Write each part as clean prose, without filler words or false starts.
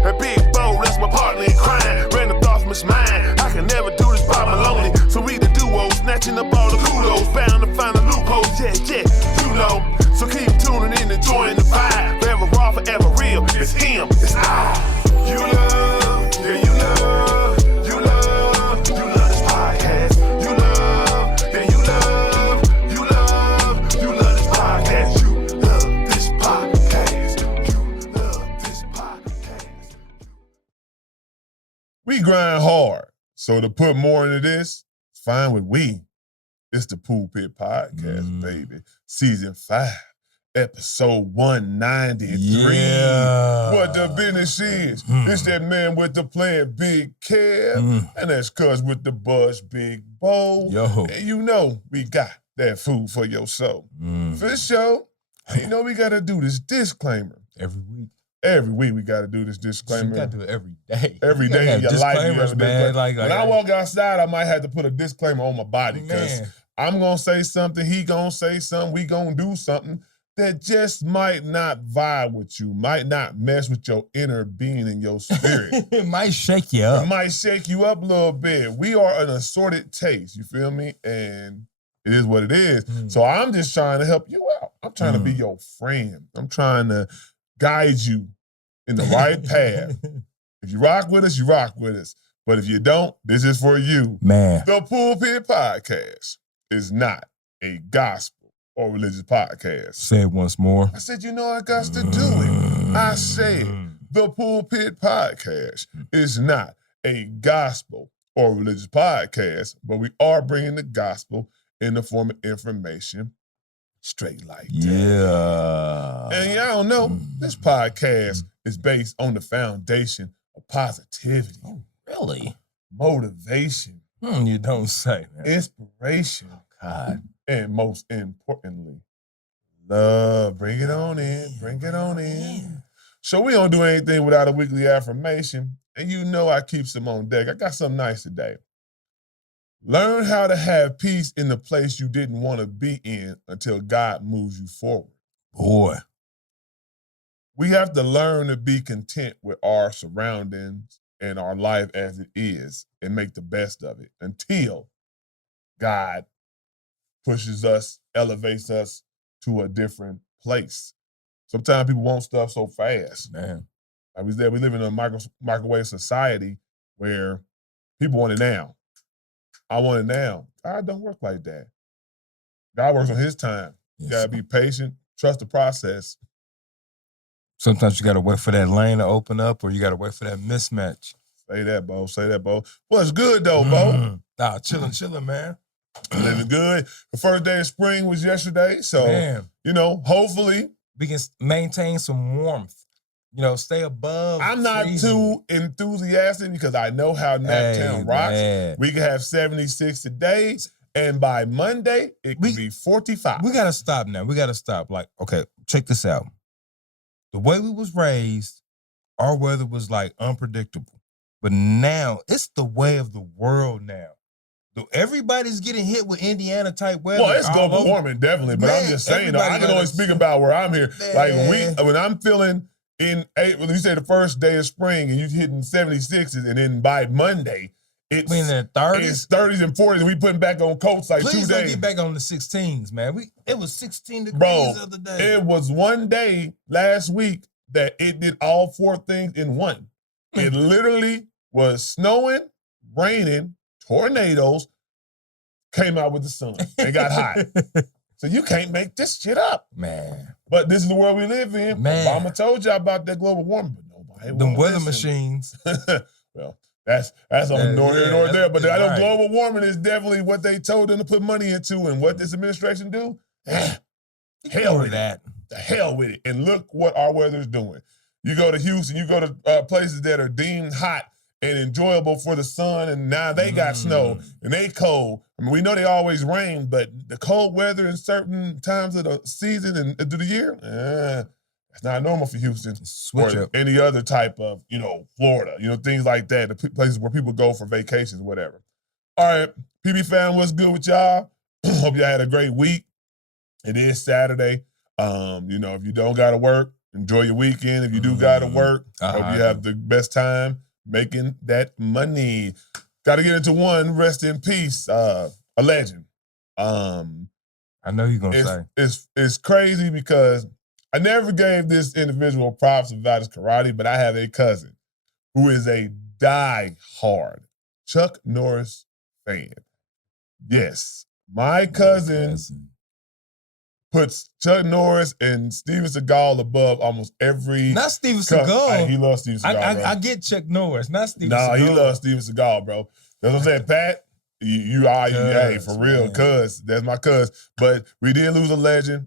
And Big Bo, that's my partner in crime. Random thoughts miss mine. I can never do this by my lonely. So we the duo, snatching up all the kudos. Bound to find a loophole, yeah, you know. So keep tuning in, enjoying the vibe. Forever raw, forever real. It's him, it's I. You love, yeah, you love, you love, you love this podcast. You love, yeah, you love, you love, you love this podcast. You love this podcast. You love this podcast. We grind hard, so to put more into this, it's fine with we. It's the Pool Pit Podcast, baby. Season 5, episode 193. Yeah. What the business is. It's that man with the plan, Big Kev, and that's cuz with the buzz, Big Bo. Yo. And you know we got that food for your soul. For the show, you know we got to do this disclaimer. Every week. Every week we got to do this disclaimer. You got to do it every day. Every day in your life, you have a man. disclaimer. When I walk outside, I might have to put a disclaimer on my body because I'm going to say something, he going to say something, we going to do something that just might not vibe with you, might not mess with your inner being and your spirit. It might shake you up. It might shake you up a little bit. We are an assorted taste, you feel me? And it is what it is. So I'm just trying to help you out. I'm trying to be your friend. I'm trying to guide you in the right path. If you rock with us, you rock with us. But if you don't, this is for you. Man. The Pool Pit Podcast is not a gospel or religious podcast. Say it once more. I said, you know, I got to do it. I said, the Pool Pit Podcast is not a gospel or religious podcast, but we are bringing the gospel in the form of information straight like that. Yeah. And y'all know, this podcast is based on the foundation of positivity. Oh, really? Motivation. You don't say, man. Inspiration. Oh, God. And most importantly, love. Bring it on in. Bring it on in. So we don't do anything without a weekly affirmation. And you know I keep some on deck. I got something nice today. Learn how to have peace in the place you didn't want to be in until God moves you forward. Boy. We have to learn to be content with our surroundings and our life as it is and make the best of it until God pushes us, elevates us to a different place. Sometimes people want stuff so fast. Man. Like we said, we live in a microwave society where people want it now. I want it now. God don't work like that. God works on his time. You gotta be patient, trust the process. Sometimes you gotta wait for that lane to open up or you gotta wait for that mismatch. Say that, Bo. Say that, Bo. Well, it's good though, Bo. Nah, chilling, man. Living good. The first day of spring was yesterday, so Man. you know, hopefully We can maintain some warmth. You know, stay above. I'm not freezing. too enthusiastic because I know how Naptown rocks. Man. We can have 76 today, and by Monday, it could be 45. We gotta stop now. We gotta stop. Like, okay, check this out. The way we was raised, our weather was like unpredictable. But now, it's the way of the world now. Everybody's getting hit with Indiana type weather. Well, it's global warming, definitely. But I'm just saying, though, I can only speak about where I'm here. Man. Like when I'm feeling in April, you say the first day of spring and you're hitting 76s, and then by Monday, it's in the 30s? It's 30s and 40s. We putting back on coats like Please 2 don't days. get back on the 16s, man. It was 16 degrees Bro, the other day. it was one day last week that it did all 4 things in one. It literally was snowing, raining, tornadoes, came out with the sun. It got hot. So you can't make this shit up. Man. But this is the world we live in. Man. Obama told y'all about that global warming, but nobody Them won't weather listen. machines. Well, that's on nor here nor there. But I know right. global warming is definitely what they told them to put money into, and what this administration do. Hell with that. The hell with it. And look what our weather's doing. You go to Houston, you go to places that are deemed hot and enjoyable for the sun, and now they got snow and they cold. I mean, we know they always rain, but the cold weather in certain times of the season and through the year, it's not normal for Houston or any other type of, Florida, things like that, the places where people go for vacations or whatever. All right, PB fam, what's good with y'all? Hope y'all had a great week. It is Saturday. If you don't got to work, Enjoy your weekend. If you do got to work, hope you I have do. the best time making that money. Got to get into one. Rest in peace. A legend. I know you're gonna say. It's crazy because I never gave this individual props about his karate, but I have a cousin who is a die-hard Chuck Norris fan. Yes, my cousin puts Chuck Norris and Steven Seagal above almost every. Not Steven Hey, Seagal. he loves Steven Seagal, bro. I get Chuck Norris, not Steven Nah, Seagal. he loves Steven Seagal, bro. That's what I'm saying, Pat. You are, hey, for real, man. cuz. That's my cuz. But we did lose a legend,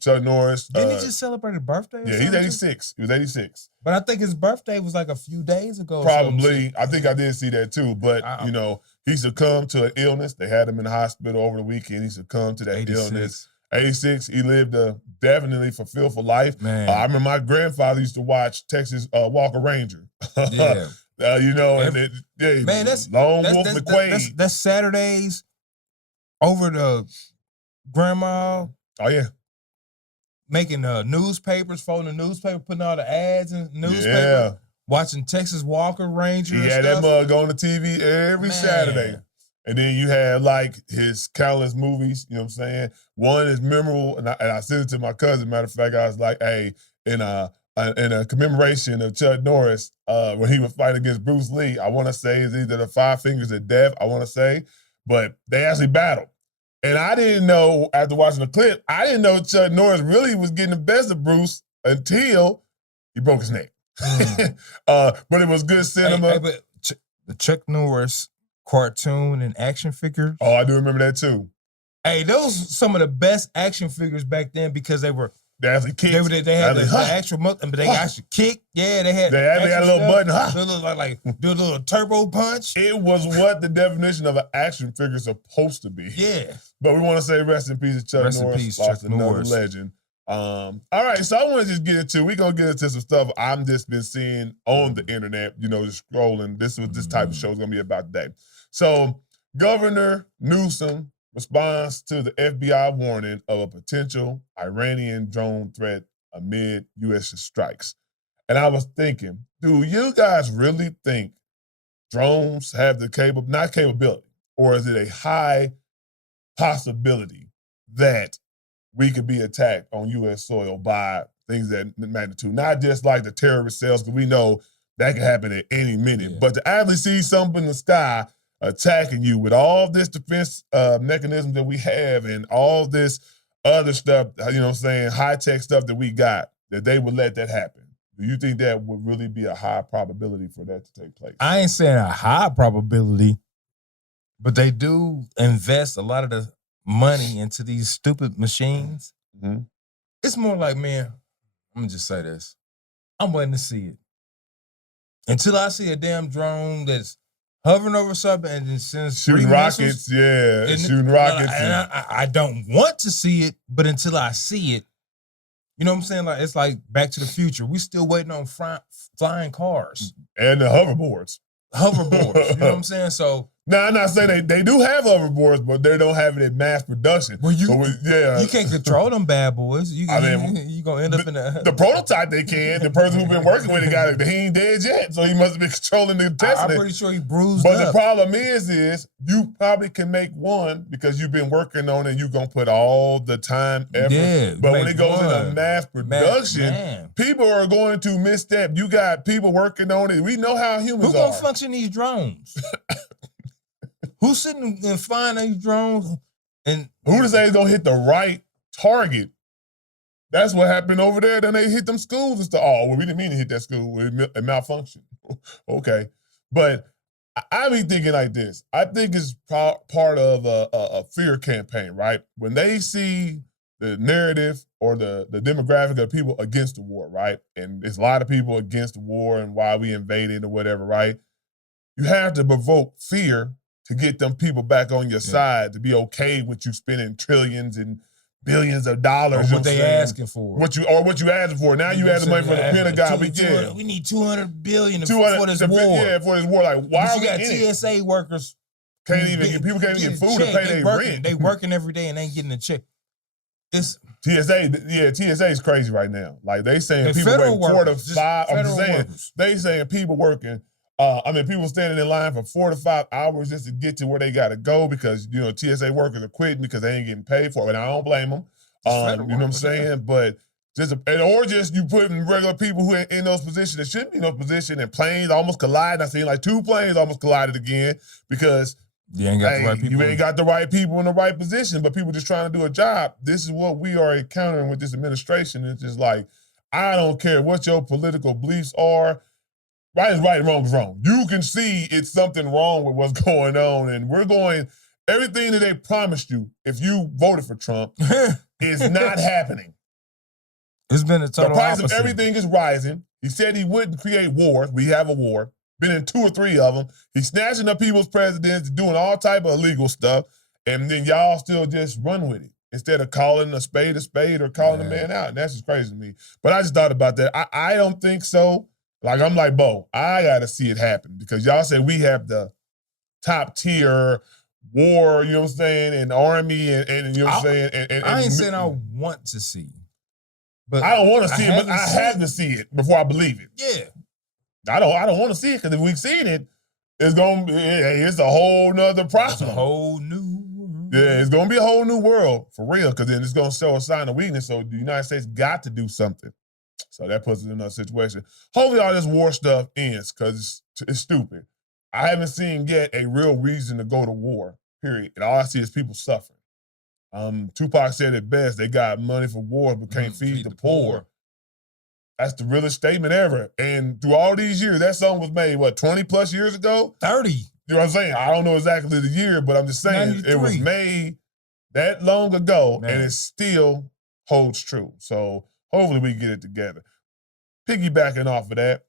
Chuck Norris. Didn't he just celebrate a birthday? Or Yeah, he's something? 86. He was 86. But I think his birthday was like a few days ago. or something. Probably. I think I did see that too. But, you know, he succumbed to an illness. They had him in the hospital over the weekend. He succumbed to that 86. illness. 86. He lived a definitely fulfillful life. Man. I remember my grandfather used to watch Texas Walker Ranger. Yeah. You know, and Man, that's Lone that's, Wolf that's, McQuaid. that's Saturdays over the grandma Oh, yeah. making newspapers, folding the newspaper, putting all the ads in the newspaper, Yeah. watching Texas Walker Ranger. He and had that stuff. mug on the TV every Man. Saturday. And then you had like his countless movies, you know what I'm saying? One is memorable, and I sent it to my cousin. Matter of fact, I was like, hey, in a commemoration of Chuck Norris, when he was fighting against Bruce Lee, I want to say it's either the Five Fingers of Death, I want to say, but they actually battled. And I didn't know, after watching the clip, I didn't know Chuck Norris really was getting the best of Bruce until he broke his neck. But it was good cinema. Hey, but the Chuck Norris cartoon and action figures. Oh, I do remember that too. Hey, those were some of the best action figures back then because they were They actually kicked. they had the actual but they actually kicked. Yeah, they had They had a little button. They look like do a little turbo punch. It was what the definition of an action figure is supposed to be. Yeah. But we want to say rest in peace to Chuck Rest in Norris. peace, Lost Chuck another Norris. legend. All right, so I want to just get into, we're going to get into some stuff I've just been seeing on the internet, you know, just scrolling. This is what this type of show is going to be about today. So Governor Newsom responds to the FBI warning of a potential Iranian drone threat amid U.S. strikes. And I was thinking, do you guys really think drones have the capability, or is it a high possibility that we could be attacked on U.S. soil by things that magnitude? Not just like the terrorist cells, because we know that can happen at any minute, but to actually see something in the sky attacking you with all this defense mechanism that we have and all this other stuff, you know what I'm saying, high-tech stuff that we got, that they would let that happen. Do you think that would really be a high probability for that to take place? I ain't saying a high probability, but they do invest a lot of the money into these stupid machines. Mm-hmm. It's more like, man, I'm gonna just say this. I'm waiting to see it. Until I see a damn drone that's hovering over something and then sends shooting rockets, shooting rockets. I don't want to see it, but until I see it, you know what I'm saying? Like it's like Back to the Future. We still waiting on flying cars and the hoverboards. You know what I'm saying? So now I'm not saying they do have hoverboards, but they don't have it in mass production. Well, you you can't control them bad boys. You gonna end up in the prototype. They can. The person who's been working with it got it. He ain't dead yet, so he must have been controlling the testing. I'm pretty sure he bruised But up. the problem is you probably can make one because you've been working on it. You're gonna put all the time, effort. Yeah, but when it goes into mass production, Man. people are going to misstep. You got people working on it. We know how humans Who gonna are. function these drones? Who's sitting and flying these drones? And who to say is gonna hit the right target? That's what happened over there. Then they hit them schools and stuff. Oh, well, we didn't mean to hit that school. It malfunctioned. Okay, but I be thinking like this. I think it's part of a fear campaign, right? When they see the narrative or the demographic of people against the war, right? And there's a lot of people against the war and why we invaded or whatever, right? You have to provoke fear to get them people back on your side, to be okay with you spending trillions and billions of dollars. Or what they asking for. What you asking for. Now you ask the money for the Pentagon. We need $200 billion for this war. Yeah, for this war. Like, why are we in it? You got TSA workers. People can't even get food to pay their rent. They working every day and ain't getting a check. It's TSA is crazy right now. Like they saying the people federal working 4 to workers, just 5. I'm federal just saying workers. they saying people working. People standing in line for 4 to 5 hours just to get to where they got to go because TSA workers are quitting because they ain't getting paid for it. And I don't blame them. You know what I'm saying? But or you putting regular people who are in those positions that shouldn't be in those positions, and planes almost collided. I seen like 2 planes almost collided again because You ain't got the right people. You ain't got the right people in the right position, but people just trying to do a job. This is what we are encountering with this administration. It's just like, I don't care what your political beliefs are. Right is right and wrong is wrong. You can see it's something wrong with what's going on, and everything that they promised you if you voted for Trump is not happening. It's been a total The price opposite. of everything is rising. He said he wouldn't create wars. We have a war. Been in 2 or 3 of them. He's snatching up people's presidents, doing all type of illegal stuff, and then y'all still just run with it instead of calling a spade or calling a man out. And that's just crazy to me. But I just thought about that. I don't think so. Like, I'm like, Bo, I got to see it happen because y'all said we have the top tier war, you know what I'm saying, and army and you know what I'm saying. And I ain't saying I want to see. But I don't want to see it, but I have to see it before I believe it. Yeah. I don't want to see it because if we've seen it, it's gonna be it's a whole nother problem. It's a whole new world. Yeah, it's gonna be a whole new world for real. Because then it's gonna show a sign of weakness. So the United States got to do something. So that puts us in another situation. Hopefully, all this war stuff ends because it's stupid. I haven't seen yet a real reason to go to war. Period. And all I see is people suffering. Tupac said it best: they got money for war but can't feed the poor. That's the realest statement ever. And through all these years, that song was made, 20 plus years ago? 30. You know what I'm saying? I don't know exactly the year, but I'm just saying 93. It was made that long ago, Man. and it still holds true. So hopefully we get it together. Piggybacking off of that,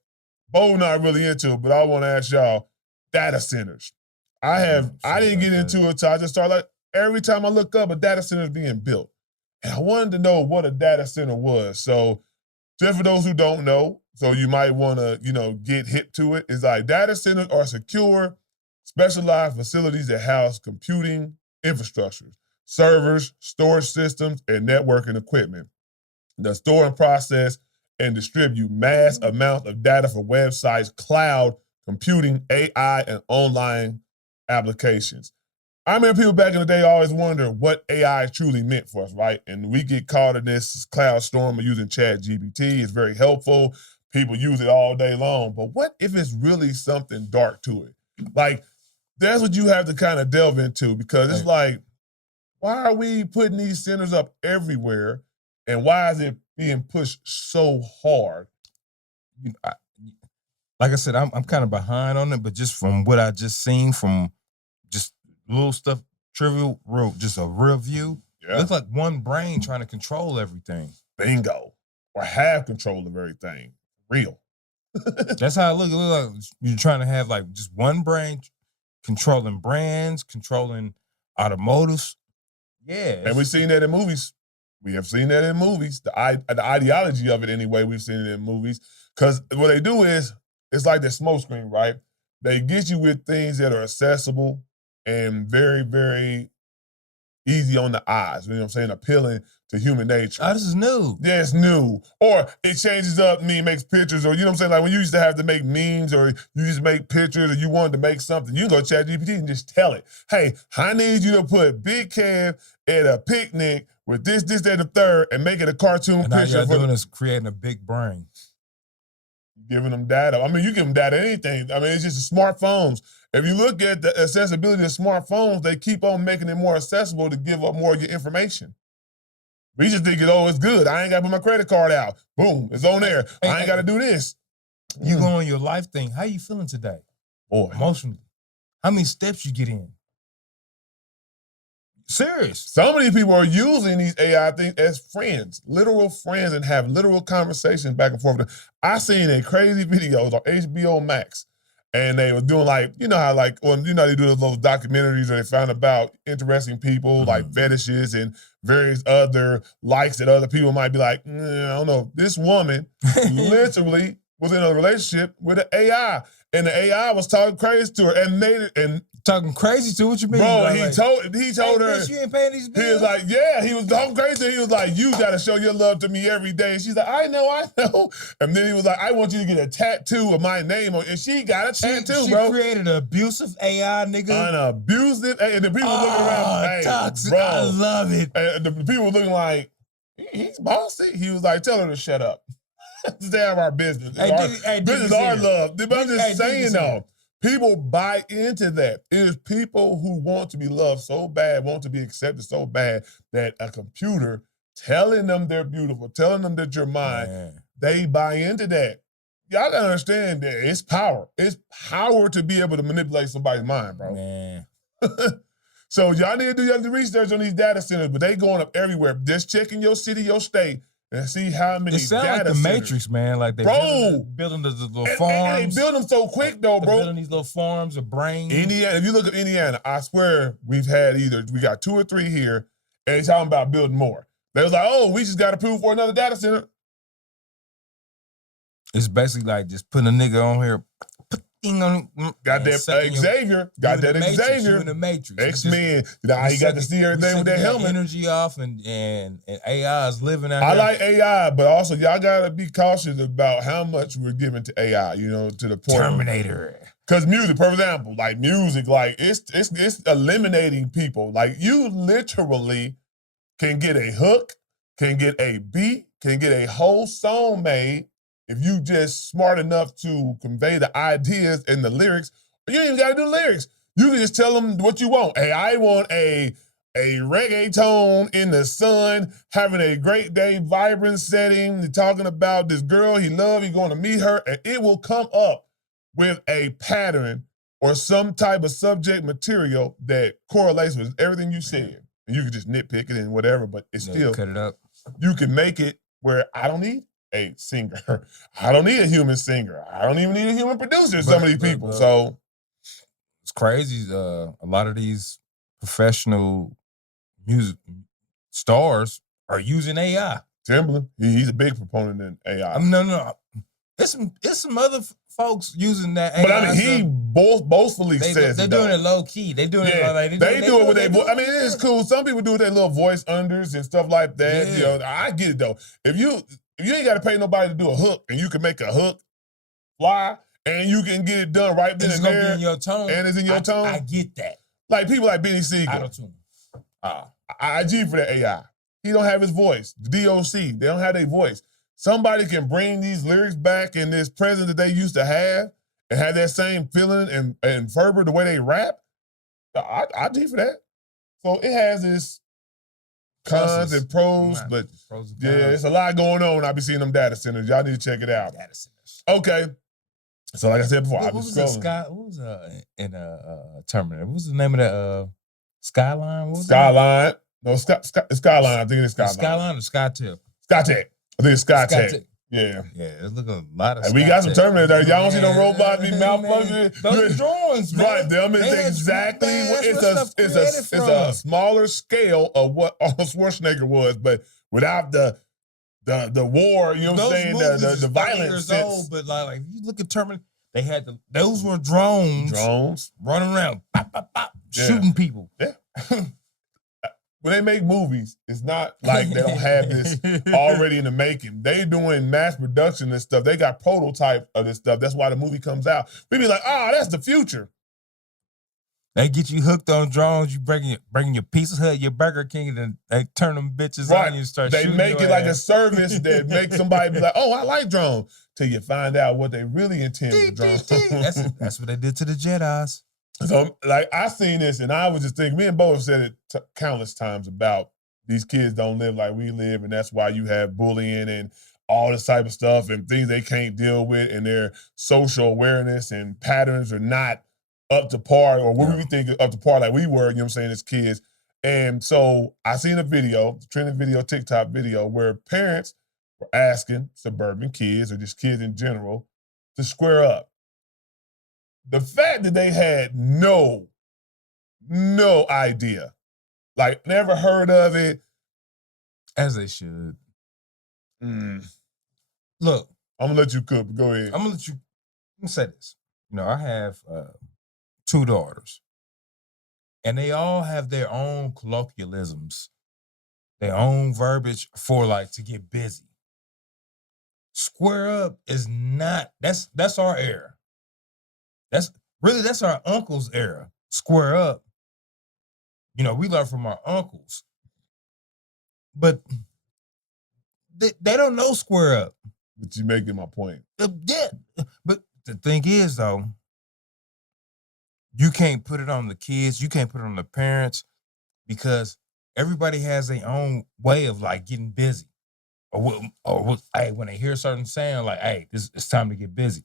Bo not really into it, but I want to ask y'all, data centers. I didn't get into it until I just started, like, every time I look up, a data center is being built. And I wanted to know what a data center was. So just for those who don't know, so you might want to, get hip to it, is like data centers are secure, specialized facilities that house computing infrastructures, servers, storage systems, and networking equipment that store and process and distribute mass amounts of data for websites, cloud computing, AI, and online applications. I remember people back in the day always wonder what AI truly meant for us, right? And we get caught in this cloud storm of using ChatGPT. It's very helpful. People use it all day long. But what if it's really something dark to it? Like, that's what you have to kind of delve into because it's like, why are we putting these centers up everywhere? And why is it being pushed so hard? Like I said, I'm kind of behind on it, but just from what I just seen from just little stuff, trivial, just a review. Yeah. Looks like one brain trying to control everything. Bingo. Or have control of everything. Real. That's how it looks. It looks like you're trying to have like just one brain controlling brands, controlling automotives. Yeah. And we've seen that in movies. We have seen that in movies. The ideology of it anyway, we've seen it in movies. Because what they do is, it's like the smoke screen, right? They get you with things that are accessible and very, very easy on the eyes. You know what I'm saying? Appealing to human nature. Oh, this is new. Yeah, it's new. Or it changes up and it makes pictures, or you know what I'm saying? Like when you used to have to make memes or you just make pictures or you wanted to make something, you can go to ChatGPT and just tell it, hey, I need you to put Big Kev at a picnic with this, that, and the third and make it a cartoon And all picture. y'all doing is creating a big brain. Giving them data. I mean, you give them data anything. I mean, it's just the smartphones. If you look at the accessibility of smartphones, they keep on making it more accessible to give up more of your information. We just think, it's good. I ain't got to put my credit card out. Boom, it's on there. I ain't got to do this. You go on your life thing. How you feeling today? Boy. Emotionally. How many steps you get in? Serious. Some of these people are using these AI things as friends, literal friends, and have literal conversations back and forth. I seen a crazy videos on HBO Max, and they were doing how they do those documentaries where they found about interesting people, like fetishes and various other likes that other people might be like, I don't know. This woman literally was in a relationship with an AI, and the AI was talking crazy to her and made it, and talking crazy too. What you mean? Bro, Like, he like, told hey, her. bitch, you ain't paying these bills. He was like, yeah, he was talking crazy. He was like, you gotta show your love to me every day. And she's like, I know. And then he was like, I want you to get a tattoo of my name on. And she got a tattoo, bro. She created an abusive AI, nigga. An abusive, and the people looking around, hey, toxic. bro. I love it. And the people looking like, he's bossy. He was like, tell her to shut up. Stay out of our business. Business is our love. But I'm just saying though, people buy into that. It is people who want to be loved so bad, want to be accepted so bad that a computer telling them they're beautiful, telling them that you're mine, they buy into that. Y'all gotta understand that it's power. It's power to be able to manipulate somebody's mind, bro. Man. So y'all need to do your research on these data centers, but they going up everywhere. Just check in your city, your state, and see how many It sounds data like the centers. Matrix, man. Like they building the little farms. And they build them so quick though, bro. Building these little farms of brains. Indiana, if you look at Indiana, I swear we got 2 or 3 here, and they talking about building more. They was like, oh, we just got approved for another data center. It's basically like just putting a nigga on here. Got that Xavier. Got that Xavier. In the Matrix. X-Men. Now he got to see everything with that helmet. Energy off and AI is living out I here. like AI, but also y'all gotta be cautious about how much we're giving to AI, to the point. Terminator. Because music, for example, like music, like it's eliminating people. Like you literally can get a hook, can get a beat, can get a whole song made if you just smart enough to convey the ideas and the lyrics. You ain't even gotta do the lyrics. You can just tell them what you want. Hey, I want a reggaeton in the sun, having a great day, vibrant setting, talking about this girl he loves, he's gonna meet her, and it will come up with a pattern or some type of subject material that correlates with everything you said. And you can just nitpick it and whatever, but it's still cut it up. You can make it where I don't need a singer. I don't need a human singer. I don't even need a human producer, some of these people. So it's crazy. A lot of these professional music stars are using AI. Timbaland, he's a big proponent in AI. No. It's some other folks using that AI. But I mean, he boastfully says they're doing it low key. They doing it like they do it with their voice. I mean, it is cool. Some people do their little voice unders and stuff like that. Yeah. I get it though. If you ain't got to pay nobody to do a hook, and you can make a hook fly, and you can get it done right then and there, be in your tone, and it's in your tone. I get that. Like people like Benny Siegel. Auto-tune. I G for that AI. He don't have his voice. The DOC, they don't have their voice. Somebody can bring these lyrics back in this presence that they used to have and have that same feeling and fervor the way they rap. I G for that. So it has its cons and pros, but it's a lot going on. I be seeing them data centers. Y'all need to check it out. Data centers. Okay. So like I said before, what was in Terminator? What was the name of that? Skyline? Skyline. No, Skyline. I think it is Skyline. Skyline or SkyTel? SkyTech. I think it's SkyTech. Yeah. Yeah, it's looking a lot of we got some Terminator. Y'all don't see no robots be malfunctioning. Those drones, man. Right, them is exactly what it's a smaller scale of what Arnold Schwarzenegger was, but without the war, you know what I'm saying? The violence. Old, but like if you look at Terminator, they had those were drones running around, pop, pop, pop, shooting people. Yeah. When they make movies, it's not like they don't have this already in the making. They doing mass production and stuff. They got prototype of this stuff. That's why the movie comes out. People be like, that's the future. They get you hooked on drones. You bringing your Pizza Hut, your Burger King, and then they turn them bitches on you and start shooting. They make it like a service that makes somebody be like, I like drones, till you find out what they really intend with drones. That's what they did to the Jedis. So, like, I seen this, and I was just thinking, me and Bo have said it countless times about these kids don't live like we live, and that's why you have bullying and all this type of stuff and things they can't deal with, and their social awareness and patterns are not up to par, or what we think up to par like we were, you know what I'm saying, as kids. And so I seen a video, trending video, TikTok video, where parents were asking suburban kids, or just kids in general, to square up. The fact that they had no idea, like never heard of it. As they should. Look. I'm gonna let you cook, but go ahead. I'm gonna say this. I have 2 daughters. And they all have their own colloquialisms, their own verbiage for like to get busy. Square up is not, that's our era. That's our uncle's era. Square up. You know, we learn from our uncles. But they don't know square up. But you're making my point. Yeah. But the thing is, though, you can't put it on the kids, you can't put it on the parents, because everybody has their own way of like getting busy. Hey, when they hear a certain sound, like, hey, it's time to get busy.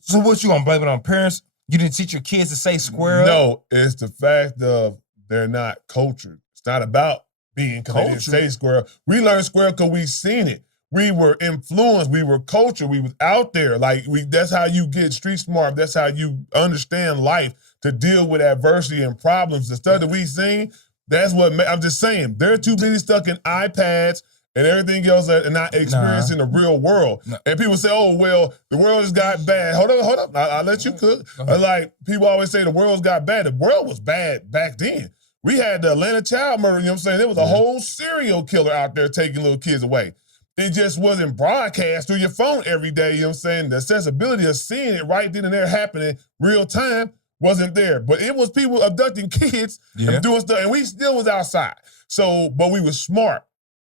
So what, you gonna blame it on parents? You didn't teach your kids to say square up? No, it's the fact of they're not cultured. It's not about being cultured. Say square up. We learned square up because we seen it. We were influenced. We were cultured. We was out there. Like that's how you get street smart. That's how you understand life, to deal with adversity and problems. The stuff that we seen, that's what I'm just saying. They're too busy stuck in iPads and everything else and not experiencing the real world. And people say, oh, well, the world has got bad. Hold up. I'll let you cook. Like, people always say the world's got bad. The world was bad back then. We had the Atlanta child murder, you know what I'm saying? There was a whole serial killer out there taking little kids away. It just wasn't broadcast through your phone every day, you know what I'm saying? The accessibility of seeing it right then and there happening real time wasn't there. But it was people abducting kids and doing stuff, and we still was outside. So, but we were smart.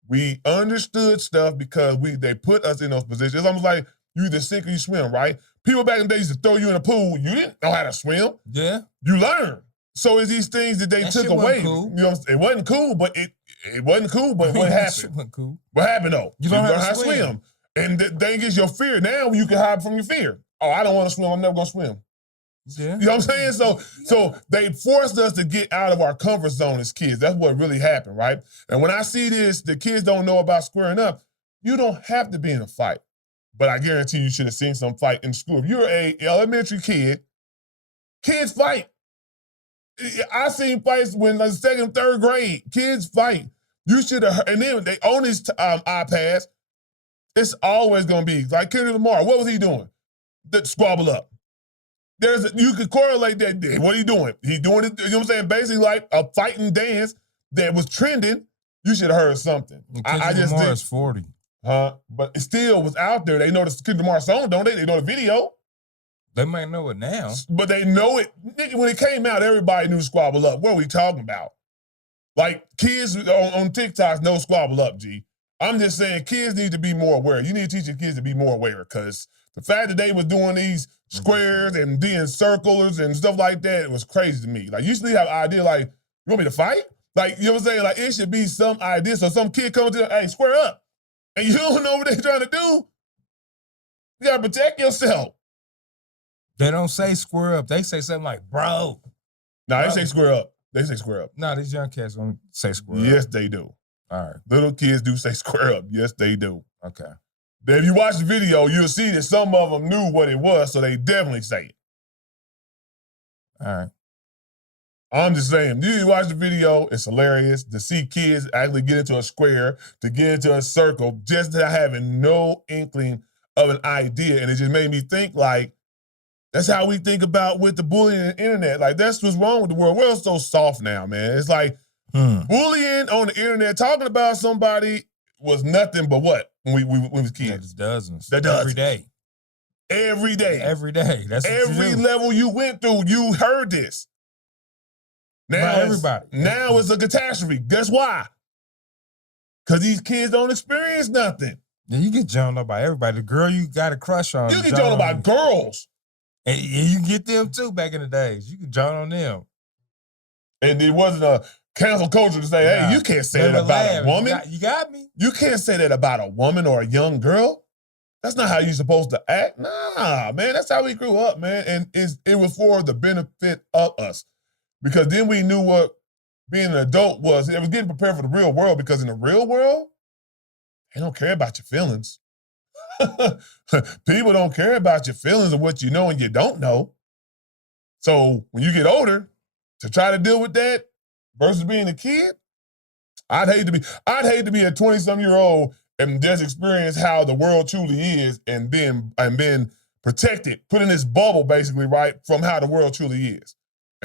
We understood stuff because they put us in those positions. It's almost like you either sink or you swim, right? People back in the day used to throw you in a pool. You didn't know how to swim. Yeah. You learned. So it's these things that they took away. Cool. You know, it wasn't cool, but it wasn't cool. But what happened? It wasn't cool. What happened though? You learn how to swim. And the thing is, your fear. Now you can hide from your fear. Oh, I don't want to swim. I'm never gonna swim. Yeah. You know what I'm saying? So they forced us to get out of our comfort zone as kids. That's what really happened, right? And when I see this, the kids don't know about squaring up. You don't have to be in a fight, but I guarantee you should have seen some fight in school. If you're a elementary kid, kids fight. I seen fights when the second, third grade, kids fight. You should have, and then they own these iPads. It's always gonna be like Kendrick Lamar. What was he doing? Squabble up. You could correlate that. What are you doing? He doing it, you know what I'm saying? Basically like a fighting dance that was trending. You should have heard something. I just Lamar is 40. But it still was out there. They know the Kendrick Lamar song, don't they? They know the video. They might know it now. But they know it. Nigga, when it came out, everybody knew Squabble Up. What are we talking about? Like, kids on TikTok know Squabble Up, G. I'm just saying, kids need to be more aware. You need to teach your kids to be more aware, because the fact that they was doing these squares and being circles and stuff like that, it was crazy to me. Like, you usually have an idea like, you want me to fight? Like, you know what I'm saying? Like, it should be some idea. So some kid comes to them, hey, square up. And you don't know what they're trying to do. You gotta protect yourself. They don't say square up. They say something like, bro. No, they say square up. They say square up. No, these young cats don't say square up. Yes, they do. All right. Little kids do say square up. Yes, they do. Okay. Then if you watch the video, you'll see that some of them knew what it was, so they definitely say it. All right. I'm just saying, you watch the video, it's hilarious to see kids actually get into a square, to get into a circle, just having no inkling of an idea. And it just made me think, like, that's how we think about with the bullying and the internet. Like, that's what's wrong with the world. We're so soft now, man. It's like bullying on the internet, talking about somebody was nothing but what when we was kids? There's dozens. Every day. Every day. Every day. That's every level you went through, you heard this. Now everybody. Now it's a catastrophe. Guess why? Because these kids don't experience nothing. Yeah, you get jumped up by everybody. The girl you got a crush on. You get jumped up by girls. And you get them too back in the days. You can jump on them. And it wasn't a cancel culture to say, hey, you can't say that about a woman. You got me. You can't say that about a woman or a young girl. That's not how you're supposed to act. Nah, man, that's how we grew up, man. And it was for the benefit of us. Because then we knew what being an adult was. It was getting prepared for the real world, because in the real world, they don't care about your feelings. People don't care about your feelings or what you know and you don't know. So when you get older, to try to deal with that versus being a kid, I'd hate to be a 20-some-year-old and just experience how the world truly is and been protected, put in this bubble basically, right, from how the world truly is.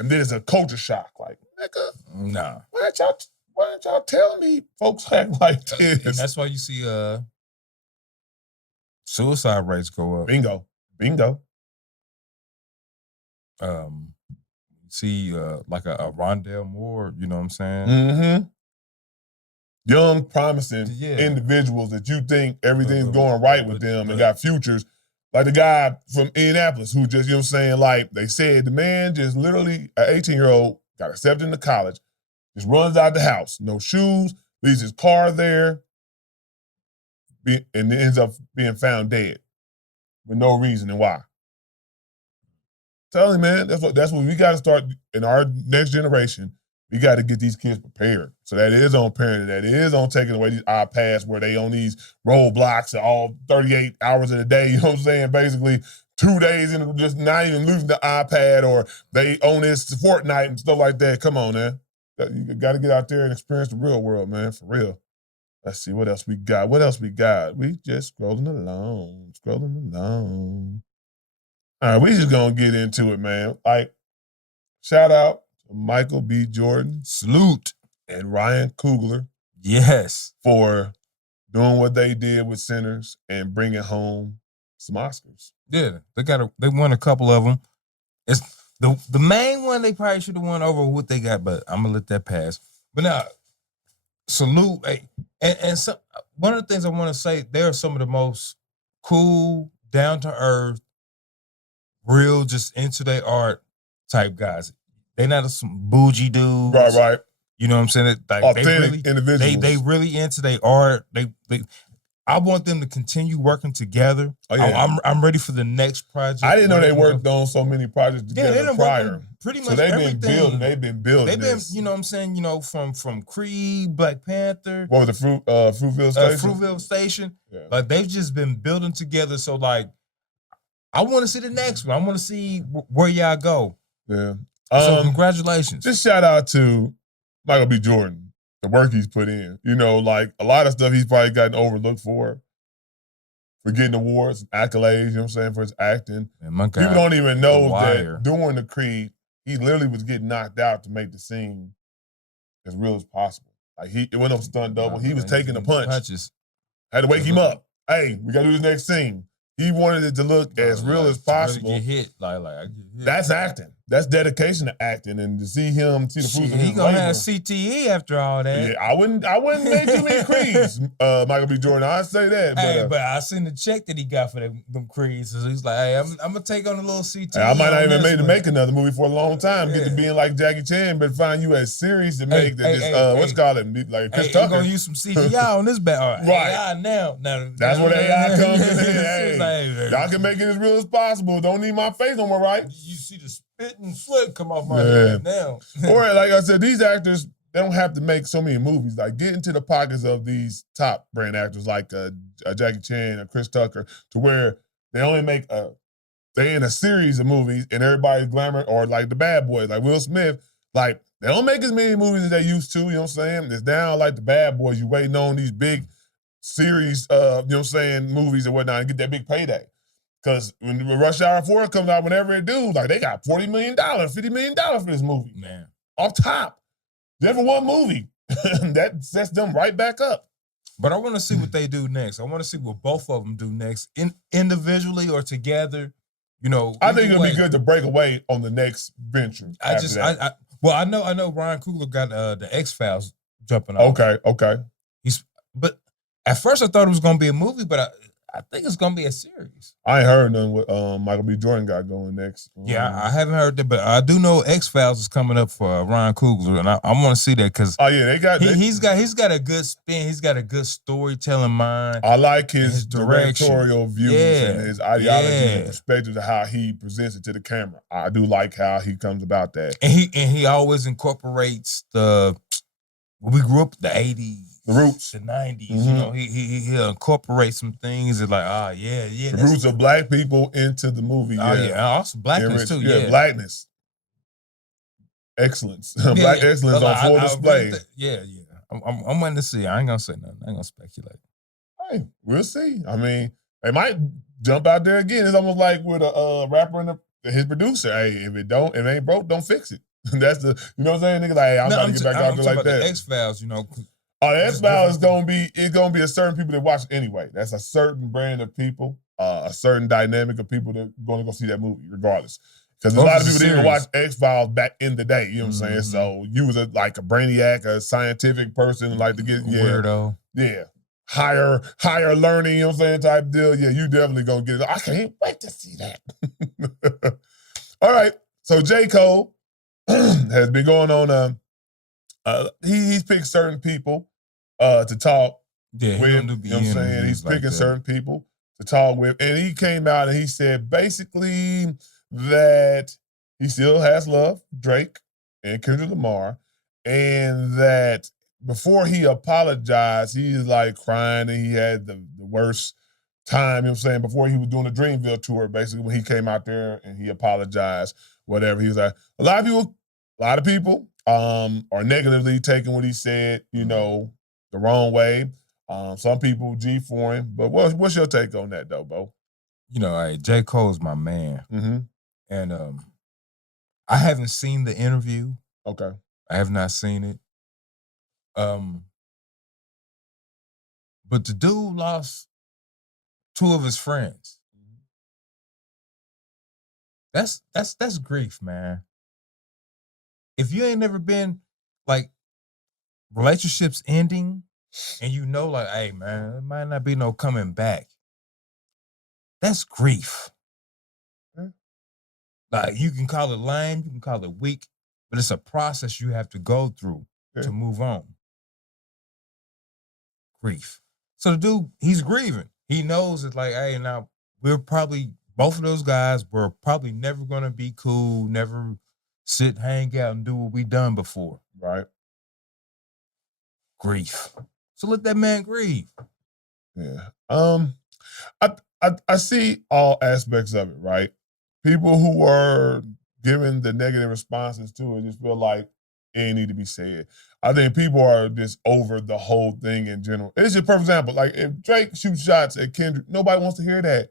And then it's a culture shock. Like, nigga, Nah. why didn't y'all tell me folks act like this? And that's why you see suicide rates go up. Bingo. See like a Rondell Moore, you know what I'm saying? Mm-hmm. Young, promising Yeah. individuals that you think everything's going right with them and got futures. Like the guy from Indianapolis who just, you know what I'm saying, like they said the man just literally, an 18-year-old, got accepted into college, just runs out the house, no shoes, leaves his car there, and ends up being found dead with no reason and why. Tell him, man, that's what we got to start in our next generation. We got to get these kids prepared. So that is on parenting, that is on taking away these iPads where they on these roadblocks all 38 hours in a day, you know what I'm saying? Basically 2 days and just not even losing the iPad, or they own this Fortnite and stuff like that. Come on, man. You got to get out there and experience the real world, man, for real. Let's see what else we got. We just scrolling along. All right, we just gonna get into it, man. Like, shout out to Michael B. Jordan, Salute. and Ryan Coogler Yes. for doing what they did with Sinners and bringing home some Oscars. Yeah, they won a couple of them. It's the main one they probably should have won over what they got, but I'm gonna let that pass. But now, salute. Hey, and some, one of the things I want to say, they're some of the most cool, down to earth, real, just into their art type guys. They not some bougie dudes. Right. You know what I'm saying? Like Authentic individuals. They really into their art. I want them to continue working together. Oh, yeah. I'm ready for the next project. I didn't know they worked on so many projects together prior. Pretty much So they've everything. been building. They've been, this. you know what I'm saying, from Creed, Black Panther. What was the Fruitville Station? Fruitville Station. Yeah. Like they've just been building together. So like, I want to see the next one. I want to see where y'all go. Yeah. So congratulations. Just shout out to Michael B. Jordan, the work he's put in. You know, like a lot of stuff he's probably gotten overlooked for getting awards, accolades, you know what I'm saying, for his acting. Man, my God, people don't even know Wire. that during the Creed, he literally was getting knocked out to make the scene as real as possible. Like it wasn't no stunt double. He was taking the punches. Had to wake him up. Hey, we gotta do this next scene. He wanted it to look as real as possible. Really get hit. I get hit. That's acting. That's dedication to acting, and to see the fruits of his labor. He gonna have CTE after all that. Yeah, I wouldn't make too many Creeds, Michael B. Jordan. I'd say that. Hey, but I seen the check that he got for them Creeds. So he's like, hey, I'm gonna take on a little CTE. I might not even make another movie for a long time. Get to being like Jackie Chan, but find you a series to make what's called it, like Chris Tucker. Gonna use some CGI on this back. Right. AI now. That's where AI comes in. Hey, Hey, y'all can make it as real as possible. Don't need my face on my right. You see the spit and sweat come off my head now. Or like I said, these actors, they don't have to make so many movies. Like get into the pockets of these top brand actors like Jackie Chan or Chris Tucker, to where they only make they in a series of movies and everybody's glamour, or like the Bad Boys, like Will Smith. Like they don't make as many movies as they used to. You know what I'm saying? It's now like the Bad Boys. You waiting on these big series, you know what I'm saying, movies and whatnot, and get that big payday. Because when Rush Hour 4 comes out, whenever it do, like they got $40 million, $50 million for this movie. Man. Off top. Just for one movie. That sets them right back up. But I want to see what they do next. I want to see what both of them do next, individually or together. You know, I think it'll be good to break away on the next venture. I know Ryan Coogler got the X-Files jumping off. Okay. But at first I thought it was going to be a movie, but I think it's going to be a series. I ain't heard nothing what Michael B. Jordan got going next. Yeah, I haven't heard that, but I do know X-Files is coming up for Ryan Coogler, and I want to see that because he's got a good spin. He's got a good storytelling mind. I like his direction. directorial views and his ideology and perspective of how he presents it to the camera. I do like how he comes about that. And he always incorporates we grew up in the 80s. The roots. The 90s, Mm-hmm. you know, he'll incorporate some things and like, the roots of black people into the movie. Also blackness too, blackness. Excellence. Black excellence on full display. I'm waiting to see. I ain't gonna say nothing. I ain't gonna speculate. Hey, we'll see. I mean, they might jump out there again. It's almost like with a rapper and his producer. Hey, if it ain't broke, don't fix it. That's the, you know what I'm saying? Nigga, like, hey, I'm about to get back out there like that. The X-Files, you know. Oh, the X-Files is gonna be a certain people that watch it anyway. That's a certain brand of people, a certain dynamic of people that gonna go see that movie regardless. Because a lot of people didn't even watch X-Files back in the day. You know what I'm saying? So you was like a brainiac, a scientific person, like to get weirdo. Yeah. Higher learning, you know what I'm saying, type deal. Yeah, you definitely gonna get it. I can't wait to see that. All right. So J. Cole has been going on. He's picked certain people to talk with. You know what I'm saying? He's picking certain people to talk with. And he came out and he said basically that he still has love, Drake and Kendrick Lamar, and that before he apologized, he's like crying and he had the worst time, you know what I'm saying, before he was doing the Dreamville tour, basically, when he came out there and he apologized, whatever. He was like, a lot of people are negatively taking what he said, you know, the wrong way. Some people G for him, but what's your take on that though, Bo? You know, J. Cole's my man. Mm-hmm. And I haven't seen the interview. Okay. I have not seen it. But the dude lost 2 of his friends. That's grief, man. If you ain't never been like relationships ending and you know, like, hey man, it might not be no coming back. That's grief. Like, you can call it lame, you can call it weak, but it's a process you have to go through to move on. Grief. So the dude, he's grieving. He knows it's like, hey, now both of those guys were probably never going to be cool, never sit, hang out, and do what we done before. Right. Grief. So let that man grieve. Yeah. I see all aspects of it, right? People who are giving the negative responses to it just feel like it ain't need to be said. I think people are just over the whole thing in general. It's just a perfect example. Like, if Drake shoots shots at Kendrick, nobody wants to hear that.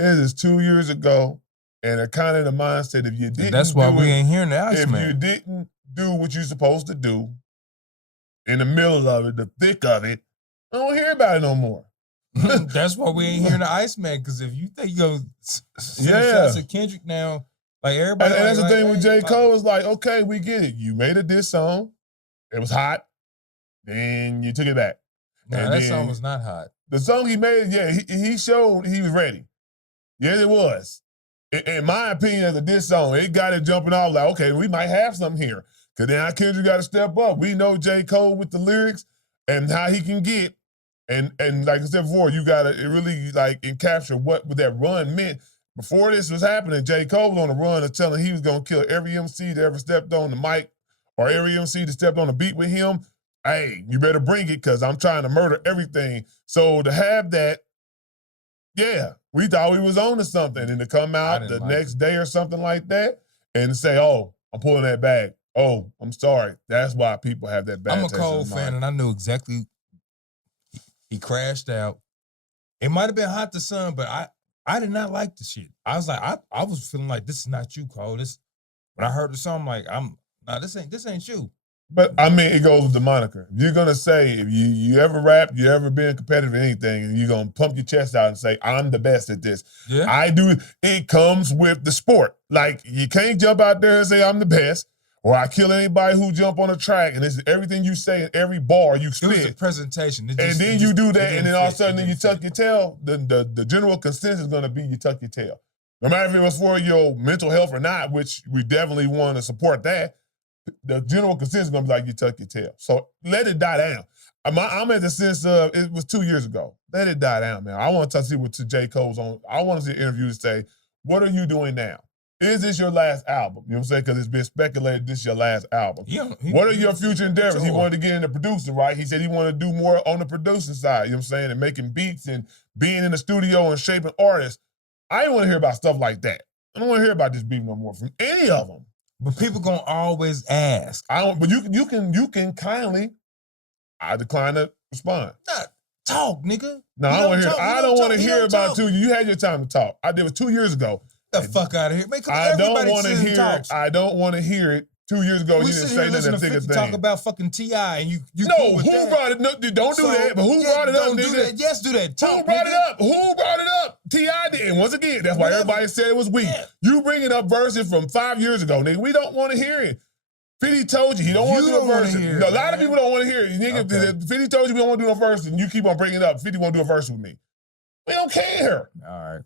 It is 2 years ago, and they're kind of in the mindset, if you didn't that's why we ain't hearing the Iceman. If you didn't do what you're supposed to do, in the middle of it, the thick of it, I don't hear about it no more. That's why we ain't hearing the Iceman, because if you think you're going to shots at Kendrick now, like everybody. And that's the thing with J. Cole is like, okay, we get it. You made a diss song. It was hot. Then you took it back. No, that song was not hot. The song he made, yeah, he showed he was ready. Yes, it was. In my opinion, as a diss song, it got it jumping off like, okay, we might have something here. Because then Kendrick got to step up. We know J. Cole with the lyrics and how he can get. And like I said before, you got to really like capture what that run meant. Before this was happening, J. Cole was on a run of telling he was going to kill every MC that ever stepped on the mic or every MC that stepped on the beat with him. Hey, you better bring it because I'm trying to murder everything. So to have that, yeah, we thought we was on to something. And to come out the next day or something like that and say, oh, I'm pulling that back. Oh, I'm sorry. That's why people have that bad taste in their mind. I'm a Cole fan, and I knew exactly he crashed out. It might have been hot to sun, but I did not like the shit. I was like, I was feeling like this is not you, Cole. When I heard the song, I'm like, this ain't you. But I mean, it goes with the moniker. If you're gonna say, if you ever rap, you ever been competitive in anything, and you're gonna pump your chest out and say, I'm the best at this. Yeah. I do. It comes with the sport. Like, you can't jump out there and say I'm the best, or I kill anybody who jump on a track, and this is everything you say in every bar you spit. It was a presentation. And then you do that, and then all of a sudden you tuck your tail. The general consensus is gonna be you tuck your tail. No matter if it was for your mental health or not, which we definitely want to support that. The general consensus is gonna be like you tuck your tail. So let it die down. I'm at the sense of it was 2 years ago. Let it die down, man. I want to see what J. Cole's on. I want to see an interview to say, what are you doing now? Is this your last album? You know what I'm saying? Because it's been speculated this is your last album. What are your future endeavors? He wanted to get into producing, right? He said he wanted to do more on the producing side, you know what I'm saying? And making beats and being in the studio and shaping artists. I didn't want to hear about stuff like that. I don't want to hear about this beat no more from any of them. But people gonna always ask. But you can kindly. I decline to respond. Nah, talk, nigga. No, I don't want to hear about you. You had your time to talk. It was 2 years ago. Get the fuck out of here. I don't want to hear it 2 years ago, We he didn't sit say here nothing listening to to thick 50 a talk thing. about fucking T.I. and you No, cool with who that. brought it? No, don't do So, that. But who yeah, brought it up, don't do nigga? that. Yes, do that. Who Talk, brought it nigga. up? Who brought it up? T.I. did. And once again, that's why Whatever. everybody said it was weak. Yeah. You bringing up verses from 5 years ago, nigga. We don't want to hear it. 50 told you he don't want to You do a don't wanna verse. hear A it, lot of man. people don't want to hear it. Nigga, Okay. 50 told you we don't want to do no verse, and you keep on bringing it up. 50 won't do a verse with me. We don't care. All right.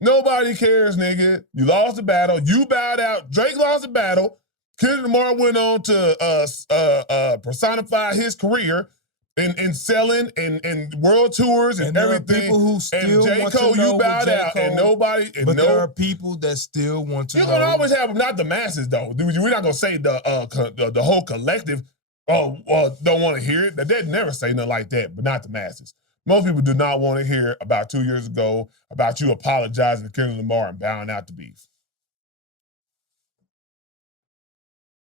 Nobody cares, nigga. You lost the battle. You bowed out. Drake lost the battle. Kendrick Lamar went on to personify his career in selling and world tours and there are everything. people who still And J. want Cole, to know you what bowed J. out, and Cole- nobody. And But no, there are people that still want to you're know. gonna always have them, not the masses though. We're not gonna say the whole collective. Don't want to hear it. They'd never say nothing like that, but not the masses. Most people do not want to hear about 2 years ago about you apologizing to Kendrick Lamar and bowing out the beef.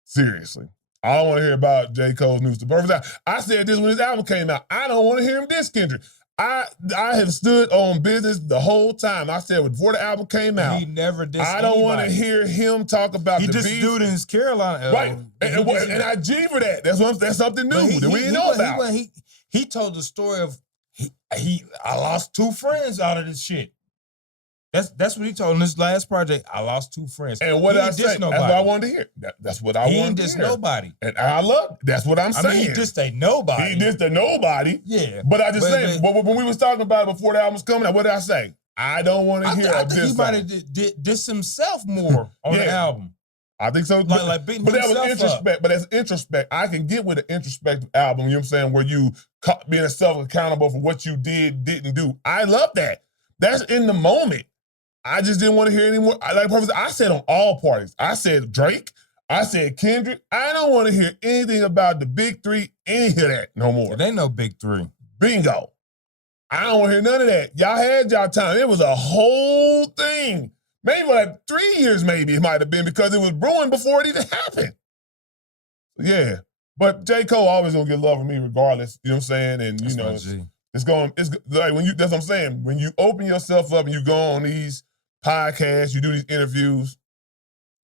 Seriously. I don't want to hear about J. Cole's news. I said this when his album came out. I don't want to hear him diss Kendrick. I have stood on business the whole time. I said before the album came out, He never dissed I don't want to anybody. hear him talk about He the just beef. dude in his Carolina. Right. And I G for that. That's something new that we didn't know about. He told the story of I lost 2 friends out of this shit. That's what he told in this last project. I lost 2 friends. And what He I ain't say, dissed that's nobody. what I wanted to hear. That's what I He wanted ain't to dissed hear. nobody. And I love, that's what I'm I saying. mean, he just ain't nobody. He dissed to nobody. Yeah. But I just say, but when we was talking about it before the album was coming out, what did I say? I don't want to hear I a think diss he might song. have dissed himself more on the Yeah. album. I think so. Like beating but that was himself up. introspect. But as introspect, I can get with an introspective album, you know what I'm saying, where you being self-accountable for what you didn't do. I love that. That's in the moment. I just didn't want to hear anymore. I said on all parties. I said Drake. I said Kendrick. I don't want to hear anything about the big 3, any of that no more. It ain't no big 3. Bingo. I don't want to hear none of that. Y'all had y'all time. It was a whole thing. Maybe like 3 years, maybe it might have been because it was brewing before it even happened. Yeah. But J. Cole always gonna get love from me regardless. You know what I'm saying? And you know, it's like when you, that's what I'm saying. When you open yourself up and you go on these podcasts, you do these interviews,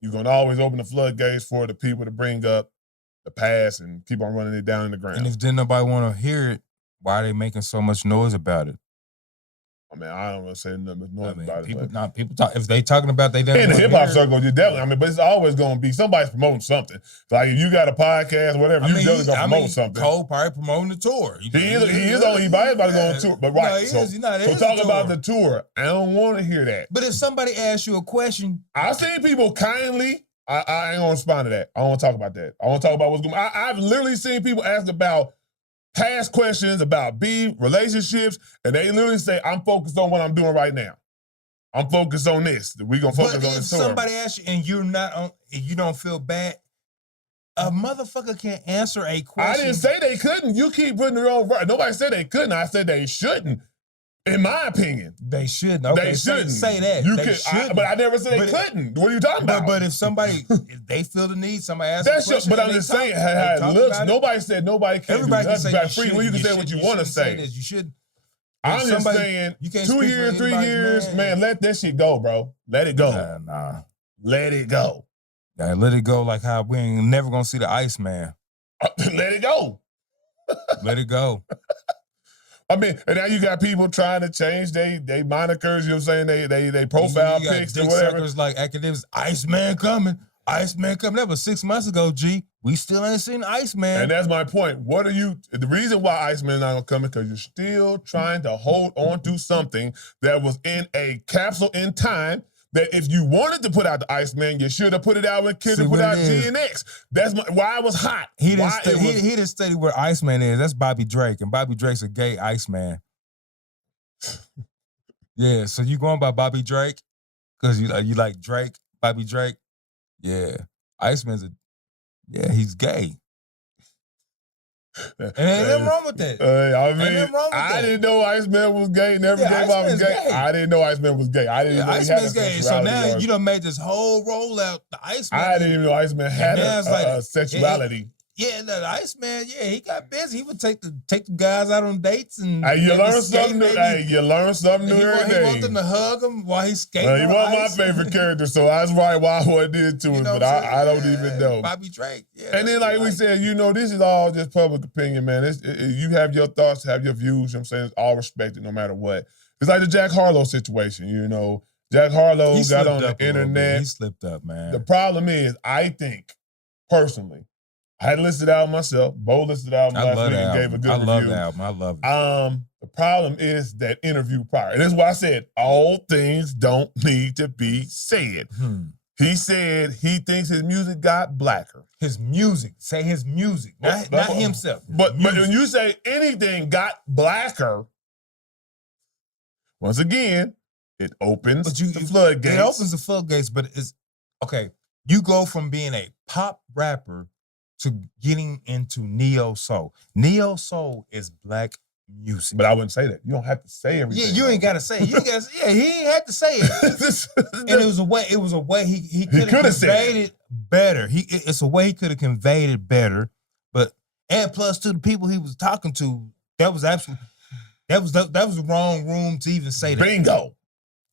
you're gonna always open the floodgates for the people to bring up the past and keep on running it down in the ground. And if didn't nobody want to hear it, why are they making so much noise about it? I mean, I don't want to say nothing about it. People talk. If they talking about they didn't in the wanna hip hop hear it. circle, you definitely. I mean, but it's always going to be somebody's promoting something. Like if you got a podcast, whatever, you definitely going to promote something. Cole probably promoting the tour. He is about to go on tour, but right. No, he is. He's not. So talk about the tour. I don't want to hear that. But if somebody asks you a question, I've seen people kindly. I ain't gonna respond to that. I don't want to talk about that. I want to talk about what's going on. I've literally seen people ask about past questions about beef, relationships, and they literally say, I'm focused on what I'm doing right now. I'm focused on this. We're going to focus on but if this tour. somebody asks you and you're not on, you don't feel bad, a motherfucker can't answer a question. I didn't say they couldn't. You keep putting your own word. Nobody said they couldn't. I said they shouldn't. In my opinion. They shouldn't. Okay, they shouldn't. Say that. You they shouldn't. But I never said they couldn't. What are you talking about? But if somebody, if they feel the need, somebody asks that's a question. But I'm just saying how it looks. Nobody said nobody can't Everybody do can say that. you Free. Well, you can say what you want to say. You should. I'm just saying, 2 years, 3 years, man, let that shit go, bro. Let it go. Nah. Let it go. Yeah, let it go like how we ain't never gonna see the Iceman. Let it go. Let it go. I mean, and now you got people trying to change they monikers, you know what I'm saying? They profile you got pics dick or whatever. suckers like academics, Iceman coming. Iceman coming. That was 6 months ago, G. We still ain't seen Iceman. And that's my point. What are you, the reason why Iceman is not gonna come is because you're still trying to hold on to something that was in a capsule in time that if you wanted to put out the Iceman, you should have put it out when Kendrick put out GNX. That's why it was hot. He didn't study where Iceman is. That's Bobby Drake, and Bobby Drake's a gay Iceman. Yeah, so you going by Bobby Drake? Because you like Drake, Bobby Drake? Yeah. Iceman's he's gay. And ain't nothing wrong with that. I didn't know Iceman was gay. Never gave off as gay. I didn't know Iceman was gay. I didn't even know he had a gay. So now you done made this whole rollout. The Iceman. I didn't even know Iceman had a sexuality. Yeah, the Iceman, yeah, he got busy. He would take the guys out on dates and Hey, you maybe learn skate, something new. maybe. Hey, you learn something new He every want them day. to hug him while he's skating. Well, he on wasn't my ice. favorite character, so that's right why I did to You him, know but what I'm saying? I don't even know. Bobby Drake. Yeah, And then, that's like we right. said, this is all just public opinion, man. You have your thoughts, have your views. You know what I'm saying? It's all respected no matter what. It's like the Jack Harlow situation, Jack Harlow He got slipped on the up a little bit. internet. He slipped up, man. The problem is, I think, personally, I had listed out myself. Bo listed out I last love week that and gave album. a good I review. love the album. I love it. The problem is that interview prior. And this is why I said all things don't need to be said. He said he thinks his music got blacker. His music. Say his music. Not himself. But when you say anything got blacker, once again, it opens the floodgates. It opens the floodgates, but it's okay. You go from being a pop rapper to getting into neo soul. Neo soul is black music. But I wouldn't say that. You don't have to say everything. Yeah, you ain't gotta say it. You ain't gotta say, he ain't had to say it. And it was a way he could have conveyed it better. It's a way he could have conveyed it better. But and plus to the people he was talking to, that was the wrong room to even say that. Bingo.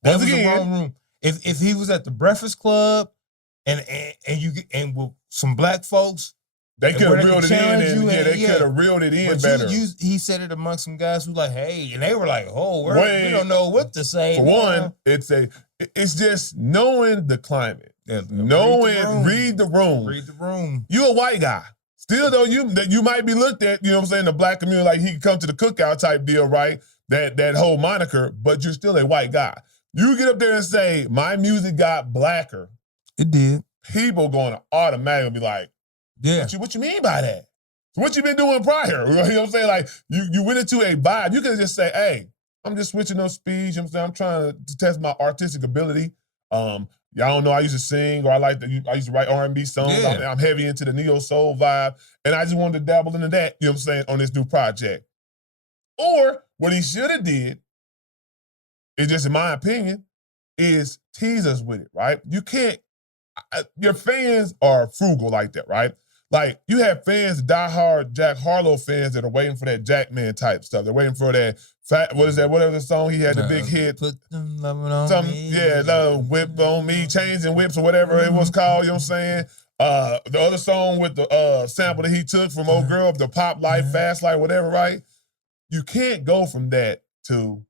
That was the wrong room. If he was at the Breakfast Club and with some black folks, they could have reeled it in. They yeah. could have reeled it in But better. He said it amongst some guys who like, hey, and they were like, oh, we don't know what to say. For one, it's just knowing the climate. Yeah, read the room. Read the room. You a white guy. Still though, you might be looked at, the black community, like he could come to the cookout type deal, right? That whole moniker, but you're still a white guy. You get up there and say, my music got blacker. It did. People going to automatically be like, yeah. What you mean by that? So what you been doing prior? You know what I'm saying? Like, you went into a vibe. You could just say, hey, I'm just switching those speeds. You know what I'm saying? I'm trying to test my artistic ability. Y'all don't know I used to sing, or I used to write R&B songs. Yeah. I'm heavy into the neo soul vibe, and I just wanted to dabble into that, you know what I'm saying, on this new project. Or what he should have did, is just in my opinion, is tease us with it, right? You can't, your fans are frugal like that, right? Like, you have fans, diehard Jack Harlow fans that are waiting for that Jackman type stuff. They're waiting for that, whatever the song he had, the big hit. Put them loving on me. Yeah, the whip on me, chains and whips or whatever it was called, you know what I'm saying? The other song with the sample that he took from Old Girl, the Pop Life, Fast Life, whatever, right? You can't go from that to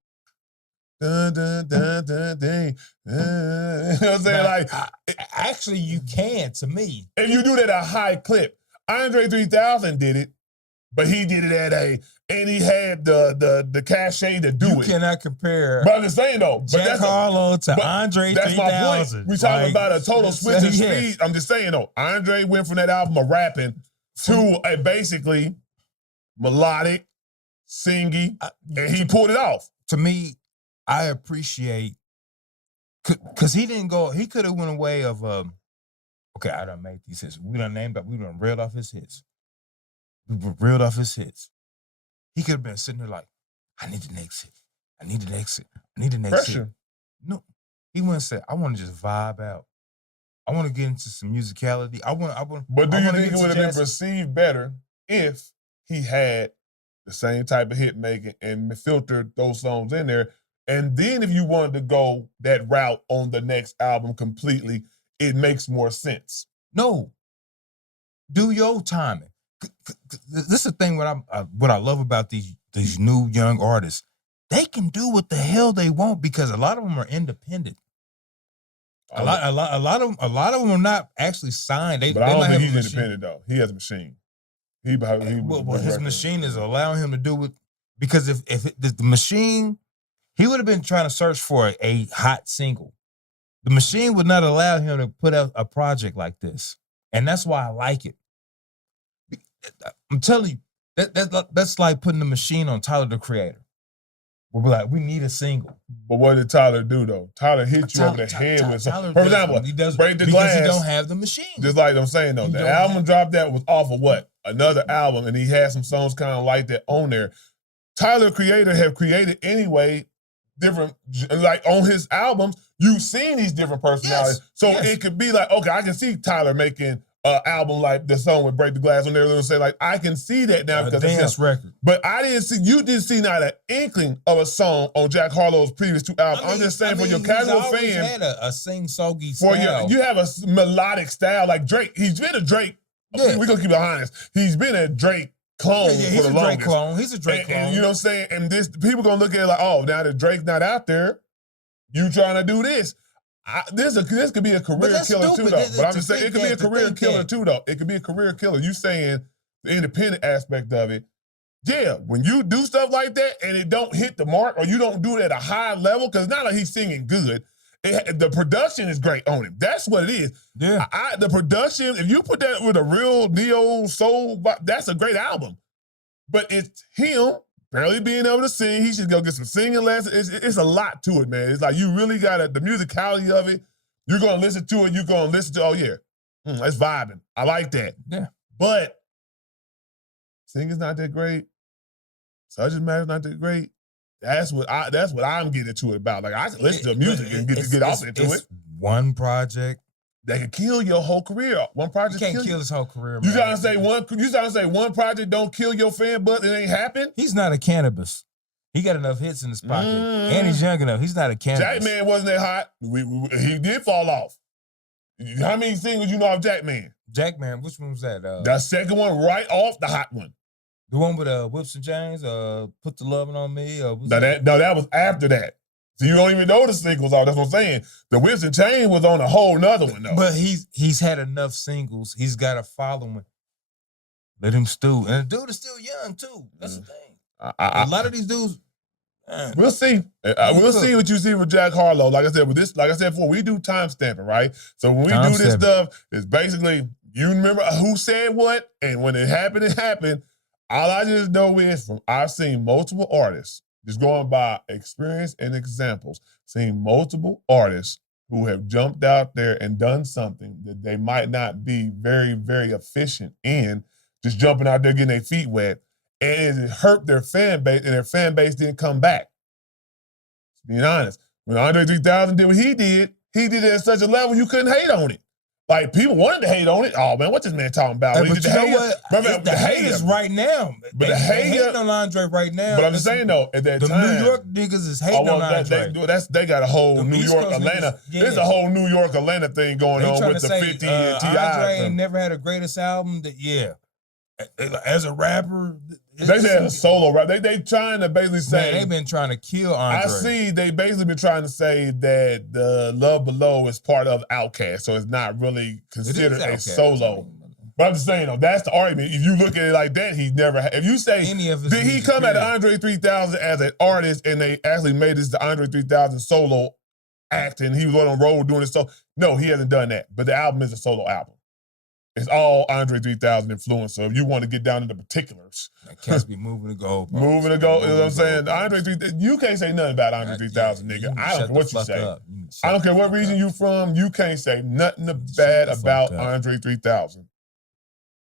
dun, dun, dun, dun, dun, you know what I'm saying? Like, actually, you can, to me. And you do that at a high clip. Andre 3000 did it, but he did it and he had the cachet to do it. You cannot compare. But I'm just saying though, Jack Harlow to Andre 3000. That's my point. We're talking about a total switch in speed. I'm just saying though, Andre went from that album of rapping to a basically melodic, singy, and he pulled it off. To me, I appreciate, because he didn't go, he could have went away of, okay, I done made these hits. We done reeled off his hits. We reeled off his hits. He could have been sitting there like, I need the next hit. I need the next hit. I need the next hit. No, he went and said, I want to just vibe out. I want to get into some musicality. But do you think it would have been perceived better if he had the same type of hit making and filtered those songs in there? And then if you wanted to go that route on the next album completely, it makes more sense. No. Do your timing. This is the thing what I love about these new young artists. They can do what the hell they want because a lot of them are independent. A lot of them are not actually signed. But I don't think he's independent though. He has a machine. His machine is allowing him to do it because if the machine, he would have been trying to search for a hot single. The machine would not allow him to put out a project like this, and that's why I like it. I'm telling you, that's like putting the machine on Tyler the Creator. We're like, we need a single. But what did Tyler do though? Tyler hit you over the head with something. For example, he does Break the because Glass. he don't have the machine. Just like I'm saying though, the album dropped that was off of what? Another album, and he had some songs kind of like that on there. Tyler Creator have created anyway, different, like on his albums, you've seen these different personalities. It could be like, okay, I can see Tyler making album like the song with Break the Glass on there. They'll say like, I can see that now A because dance record. But you didn't see not an inkling of a song on Jack Harlow's previous 2 albums. I'm just saying for your casual fan, he's had a sing-songy for style. you have a melodic style like Drake. He's been a Drake. Yeah. We're gonna keep it honest. He's been a Drake clone for he's the a longest. Drake clone. He's a Drake clone. And you know what I'm saying? And this people gonna look at it like, oh, now that Drake's not out there, you trying to do this. This could be a career killer too, though. But I'm just saying it could be a career killer too, though. It could be a career killer. You saying the independent aspect of it. Yeah, when you do stuff like that and it don't hit the mark or you don't do it at a high level, because it's not like he's singing good. The production is great on him. That's what it is. Yeah. The production, if you put that with a real neo soul, that's a great album. But it's him barely being able to sing. He should go get some singing lessons. It's a lot to it, man. It's like you really got the musicality of it. You're going to listen to it. You're going to listen to, oh, yeah, it's vibing. I like that. Yeah. But singing's not that great. Subject matter's not that great. That's what I'm getting to it about. Like I can listen to music and get off into it. One project that can kill your whole career. One project can't kill his whole career. You man. trying to say one project don't kill your fan, but it ain't happen? He's not a cannabis. He got enough hits in his pocket, and he's young enough. He's not a cannabis. Jackman wasn't that hot. He did fall off. How many singles you know of Jackman? Jackman, which one was that? The second one, right off the hot one. The one with Whips and Chains, Put the Lovin' on Me. That was after that. So you don't even know the singles are. That's what I'm saying. The Whips and Chains was on a whole nother one though. But he's had enough singles. He's got a following. Let him stew. And the dude is still young too. That's the thing. A lot of these dudes. We'll see. We'll see what you see with Jack Harlow. Like I said before, we do time stamping, right? So when we do this stuff, it's basically you remember who said what, and when it happened, it happened. All I just know is I've seen multiple artists, just going by experience and examples, seen multiple artists who have jumped out there and done something that they might not be very, very efficient in, just jumping out there getting their feet wet, and it hurt their fan base, and their fan base didn't come back. Being honest, when Andre 3000 did what he did it at such a level you couldn't hate on it. Like, people wanted to hate on it. Oh, man, what's this man talking about? Hey, but you know what? The haters right now. But they hating on Andre right now. But I'm just saying, though, at that the time. The New York niggas is hating on Andre. They got a whole New York, Atlanta. There's a whole New York, Atlanta thing going on with the 50 and T.I. Andre ain't never had a greatest album. As a rapper. They said a solo rap. They trying to basically say. Man, they've been trying to kill Andre. I see they basically been trying to say that the Love Below is part of Outkast, so it's not really considered a solo. But I'm just saying, though, that's the argument. If you look at it like that, he never. If you say, did he come at Andre 3000 as an artist, and they actually made this the Andre 3000 solo act, and he was on the road doing it? So no, he hasn't done that. But the album is a solo album. It's all Andre 3000 influence. So if you want to get down to the particulars. Cats be moving to go. Moving to go. You know what I'm saying? Andre 3000, you can't say nothing about Andre 3000, nigga. I don't care what you say. I don't care what region you from. You can't say nothing bad about Andre 3000.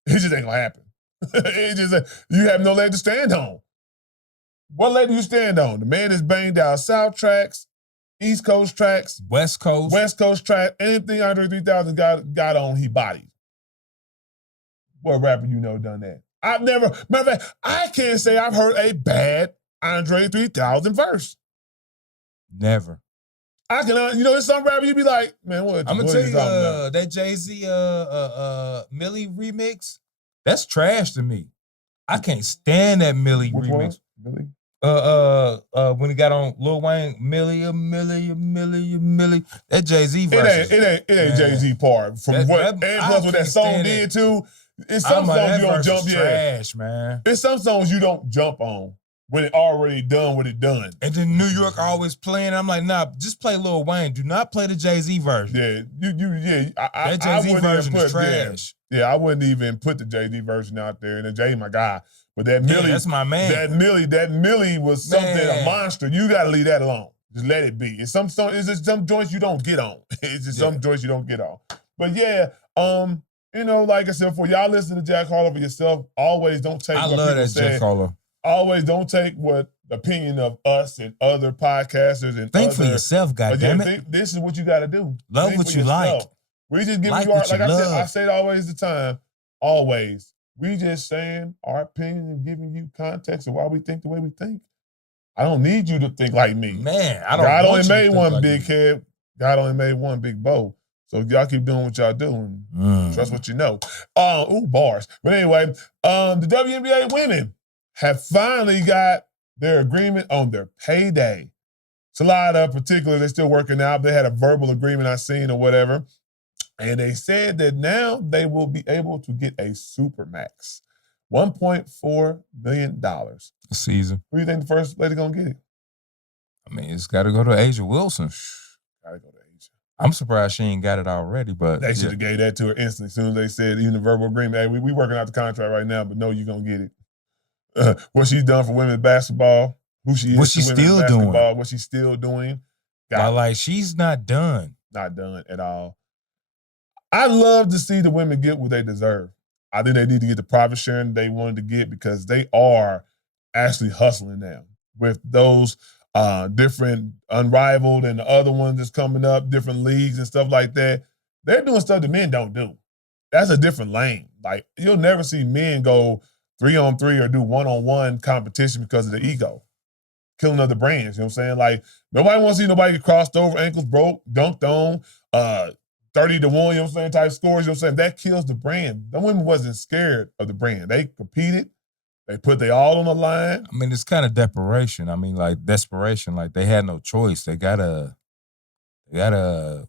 It just ain't gonna happen. You have no leg to stand on. What leg do you stand on? The man is banged out South tracks, East Coast tracks, West Coast track. Anything Andre 3000 got on, he bodied. What rapper you know done that? I've never, matter of fact, I can't say I've heard a bad Andre 3000 verse. Never. I can, there's some rapper you be like, man, what? I'm gonna tell you, that Jay-Z Millie remix, that's trash to me. I can't stand that Millie remix. Millie? When he got on Lil Wayne, Millie. That Jay-Z verse. It ain't Jay-Z part. From and plus what that song did too. It's some songs you don't jump trash, man. It's some songs you don't jump on when it already done what it done. And then New York always playing. I'm like, nah, just play Lil Wayne. Do not play the Jay-Z version. Yeah, that Jay-Z version is trash. Yeah, I wouldn't even put the Jay-Z version out there. And the Jay, my guy. But that Millie, that's my man. That Millie was something, a monster. You gotta leave that alone. Just let it be. It's just some joints you don't get on. It's just some joints you don't get on. But yeah, like I said, for y'all listen to Jack Harlow for yourself, always don't take what people say. Jack Harlow. Always don't take what the opinion of us and other podcasters and think for yourself, goddammit. This is what you got to do. Love what you like. We just giving Like you our, what you like I said, love. I say it always the time, always. We just saying our opinion and giving you context of why we think the way we think. I don't need you to think like me. Man, I don't God want only you to made think one like big me. head. God only made one big bow. So y'all keep doing what y'all doing. Trust what you know. Bars. But anyway, the WNBA women have finally got their agreement on their payday. Salada, particularly, they're still working out. They had a verbal agreement I seen or whatever. And they said that now they will be able to get a supermax. $1.4 million. A season. Who do you think the first lady gonna get it? I mean, it's got to go to Asia Wilson. Gotta go to Asia. I'm surprised she ain't got it already, but They should have gave that to her instantly. As soon as they said, even the verbal agreement, hey, we working out the contract right now, but no, you're gonna get it. What she's done for women's basketball, who she is What to she's women's still basketball, doing. what she's still doing. like she's not done. Not done at all. I love to see the women get what they deserve. I think they need to get the profit sharing they wanted to get because they are actually hustling now with those different Unrivaled and the other ones that's coming up, different leagues and stuff like that. They're doing stuff that men don't do. That's a different lane. Like, you'll never see men go 3-on-3 or do 1-on-1 competition because of the ego. Killing other brands, you know what I'm saying? Like, nobody wants to see nobody get crossed over, ankles broke, dunked on, 30-1, you know what I'm saying, type scores, you know what I'm saying? That kills the brand. The women wasn't scared of the brand. They competed. They put they all on the line. I mean, it's kind of desperation. I mean, like desperation. Like they had no choice. They gotta. I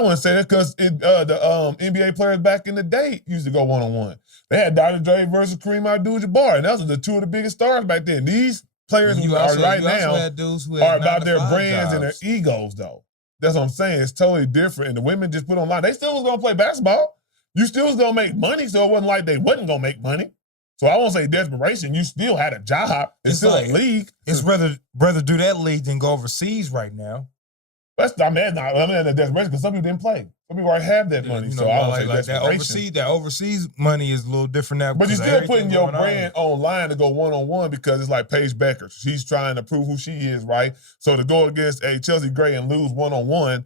wouldn't say that because the NBA players back in the day used to go 1-on-1. They had Dr. Dre versus Kareem Abdul-Jabbar, and those are the two of the biggest stars back then. These players who are right now are about their brands and their egos, though. That's what I'm saying. It's totally different. And the women just put online. They still was gonna play basketball. You still was gonna make money, so it wasn't like they wasn't gonna make money. So I won't say desperation. You still had a job. It's still like, a league. It's rather do that league than go overseas right now. That's not desperation because some people didn't play. Some people already have that money. You know, so I don't like, say like desperation. that overseas money is a little different now. But you're still putting your brand online to go 1-on-1 because it's like Paige Becker. She's trying to prove who she is, right? So to go against a Chelsea Gray and lose 1-on-1,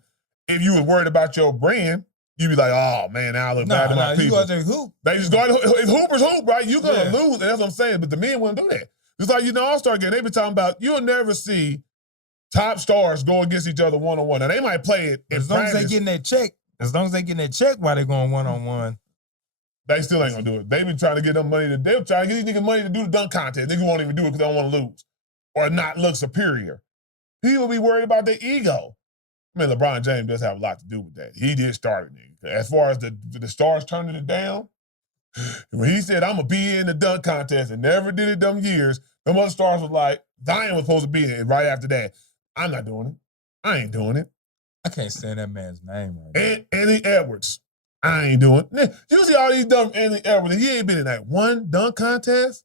if you were worried about your brand, you'd be like, oh man, now I look bad to my people. You go there hoop. They just go out, if Hooper's hoop, right? You're gonna lose, and that's what I'm saying. But the men wouldn't do that. It's like, All-Star game, they be talking about you'll never see top stars go against each other 1-on-1. Now they might play it in as long practice. as they getting that check. As long as they getting that check while they going 1-on-1. They still ain't gonna do it. They been trying to get them money. They're trying to get these niggas money to do the dunk contest. Niggas won't even do it because they don't want to lose or not look superior. People be worried about their ego. I mean, LeBron James does have a lot to do with that. He did start it. As far as the stars turning it down, when he said, I'm going to be in the dunk contest and never did it them years, them other stars was like, Zion was supposed to be in it right after that. I'm not doing it. I ain't doing it. I can't stand that man's name right now. And Anthony Edwards. I ain't doing it. You see all these dumb Anthony Edwards, he ain't been in that one dunk contest.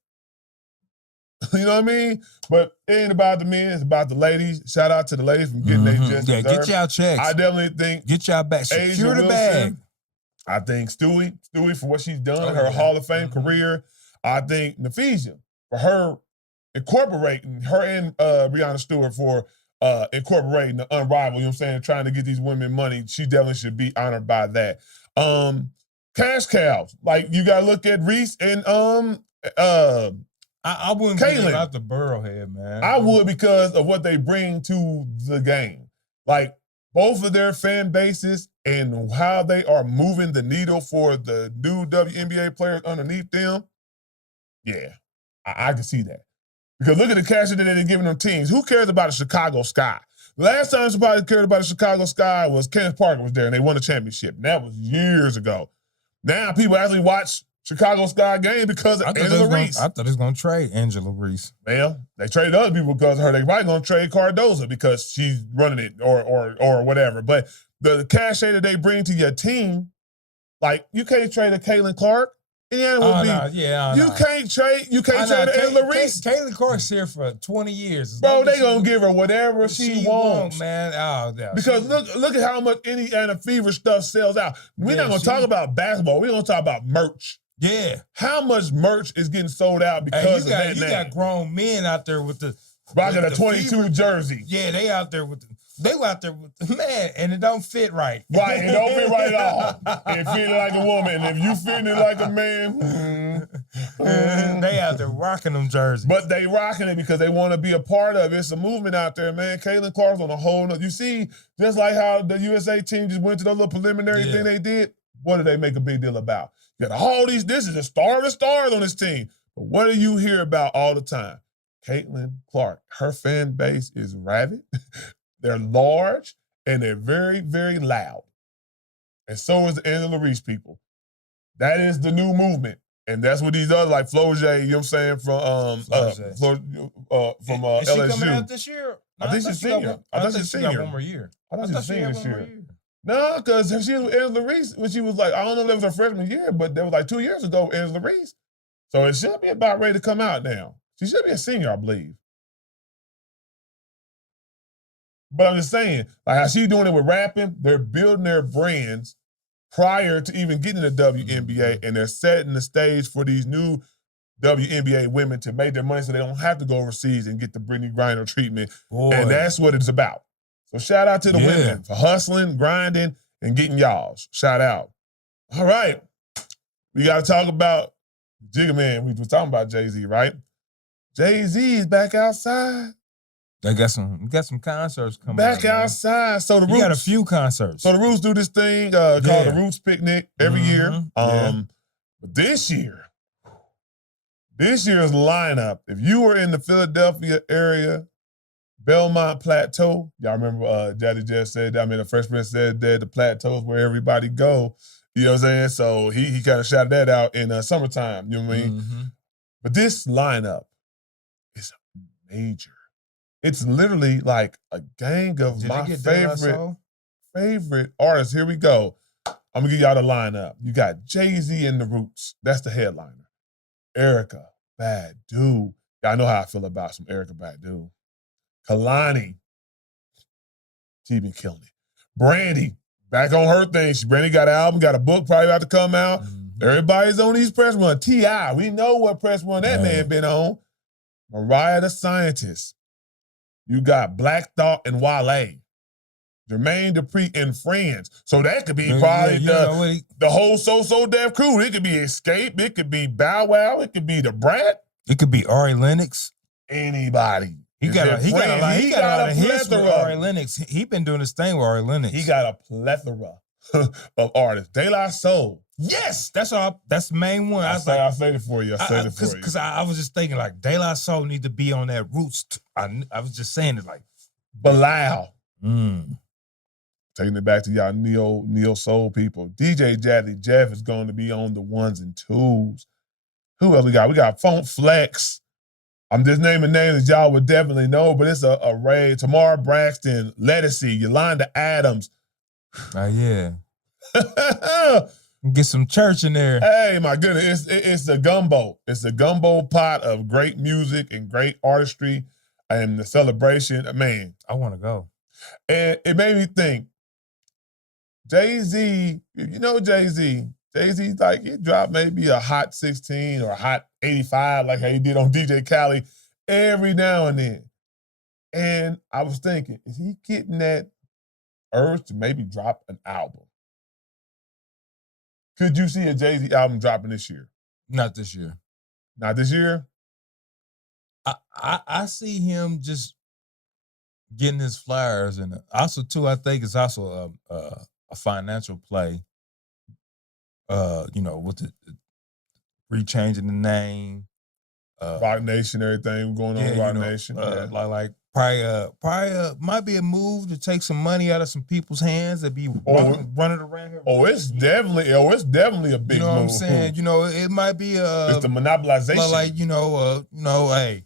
You know what I mean? But it ain't about the men, it's about the ladies. Shout out to the ladies from getting their just deserved. Get y'all checks. I definitely think get y'all back. Secure the bag. I think Stewie for what she's done, her Hall of Fame career. I think Nafisa for her incorporating, her and Breonna Stewart for incorporating the Unrivaled, you know what I'm saying, trying to get these women money. She definitely should be honored by that. Cash cows. Like, you got to look at Reese and I wouldn't give out the Burrowhead, man. I would because of what they bring to the game. Like, both of their fan bases and how they are moving the needle for the new WNBA players underneath them, yeah, I can see that. Because look at the cash that they're giving them teams. Who cares about the Chicago Sky? Last time somebody cared about the Chicago Sky was Kenneth Parker was there, and they won the championship. And that was years ago. Now people actually watch Chicago Sky game because of Angela Reese. I thought they was going to trade Angela Reese. Well, they traded other people because of her. They probably going to trade Cardoza because she's running it or whatever. But the cachet that they bring to your team, like, you can't trade a Caitlin Clark. You can't trade Angela Reese. Caitlin Clark's here for 20 years. Bro, they going to give her whatever she wants. Man. Because look at how much Indiana Fever stuff sells out. We're not going to talk about basketball. We're going to talk about merch. Yeah. How much merch is getting sold out because of that name? You got grown men out there with the rocking a 22 jersey. Yeah, they out there with the They go out there with man, and it don't fit right. Right, it don't fit right at all. It fit like a woman. If you fit it like a man, they out there rocking them jerseys. But they rocking it because they want to be a part of it. It's a movement out there, man. Caitlin Clark's on a whole nother. You see, just like how the USA team just went to the little preliminary thing they did, what did they make a big deal about? You got all these, this is the star of the stars on this team. But what do you hear about all the time? Caitlin Clark, her fan base is rabid. They're large, and they're very, very loud. And so is the Angela Reese people. That is the new movement. And that's what these other, like Flau'jae, you know what I'm saying, from LSU. Is she coming out this year? I think she's senior. I thought she's she got senior. one more year. I thought she's senior this year. Year. No, because she was with Angela Reese when she was like, I don't know if that was her freshman year, but that was like 2 years ago with Angela Reese. So it should be about ready to come out now. She should be a senior, I believe. But I'm just saying, like how she's doing it with rapping, they're building their brands prior to even getting to the WNBA, and they're setting the stage for these new WNBA women to make their money so they don't have to go overseas and get the Brittany Griner treatment. Boy. And that's what it's about. So shout out to the women for hustling, grinding, and getting y'all's. Shout out. All right. We got to talk about Jigga Man. We were talking about Jay-Z, right? Jay-Z is back outside. They got some concerts coming back up, outside. So the Roots got a few concerts. So the Roots do this thing called the Roots Picnic every year. But this year's lineup, if you were in the Philadelphia area, Belmont Plateau, y'all remember Jazzy Jeff said that, I mean the Fresh Prince said that the plateau is where everybody go. You know what I'm saying? So he kind of shouted that out in summertime, you know what I mean? But this lineup is major. It's literally like a gang of my favorite artists. Here we go. I'm gonna give y'all the lineup. You got Jay-Z and the Roots. That's the headliner. Erykah Badu. Y'all know how I feel about some Erykah Badu. Kehlani. She been killing it. Brandy. Back on her thing. Brandy got an album, got a book probably about to come out. Everybody's on these press run. T.I. We know what press run that man been on. Mariah the Scientist. You got Black Thought and Wale. Jermaine Dupri and Friends. So that could be probably the whole So Def crew. It could be Escape. It could be Bow Wow. It could be the Brat. It could be Ari Lennox. Anybody. He got a lot of hits with Ari Lennox. He been doing this thing with Ari Lennox. He got a plethora of artists. De La Soul. Yes, that's the main one. I said it for you. I said it for you. Because I was just thinking like De La Soul need to be on that Roots. I was just saying it like Bilal. Taking it back to y'all neo soul people. DJ Jazzy Jeff is going to be on the ones and twos. Who else we got? We got Funk Flex. I'm just naming names that y'all would definitely know, but it's a array. Tamar Braxton, Lettucey, Yolanda Adams. Get some church in there. Hey, my goodness, it's a gumbo. It's a gumbo pot of great music and great artistry and the celebration. Man, I want to go. And it made me think, Jay-Z, you know Jay-Z like he dropped maybe a hot 16 or a hot 85 like how he did on DJ Khaled every now and then. And I was thinking, is he getting that urge to maybe drop an album? Could you see a Jay-Z album dropping this year? Not this year. Not this year? I see him just getting his flyers, and also too, I think it's also a financial play. With the rechanging the name, Rock Nation, everything going on with Rock Nation. Like probably might be a move to take some money out of some people's hands that be running around here. It's definitely a big move. You know what I'm saying? It might be it's the monopolization. Like hey,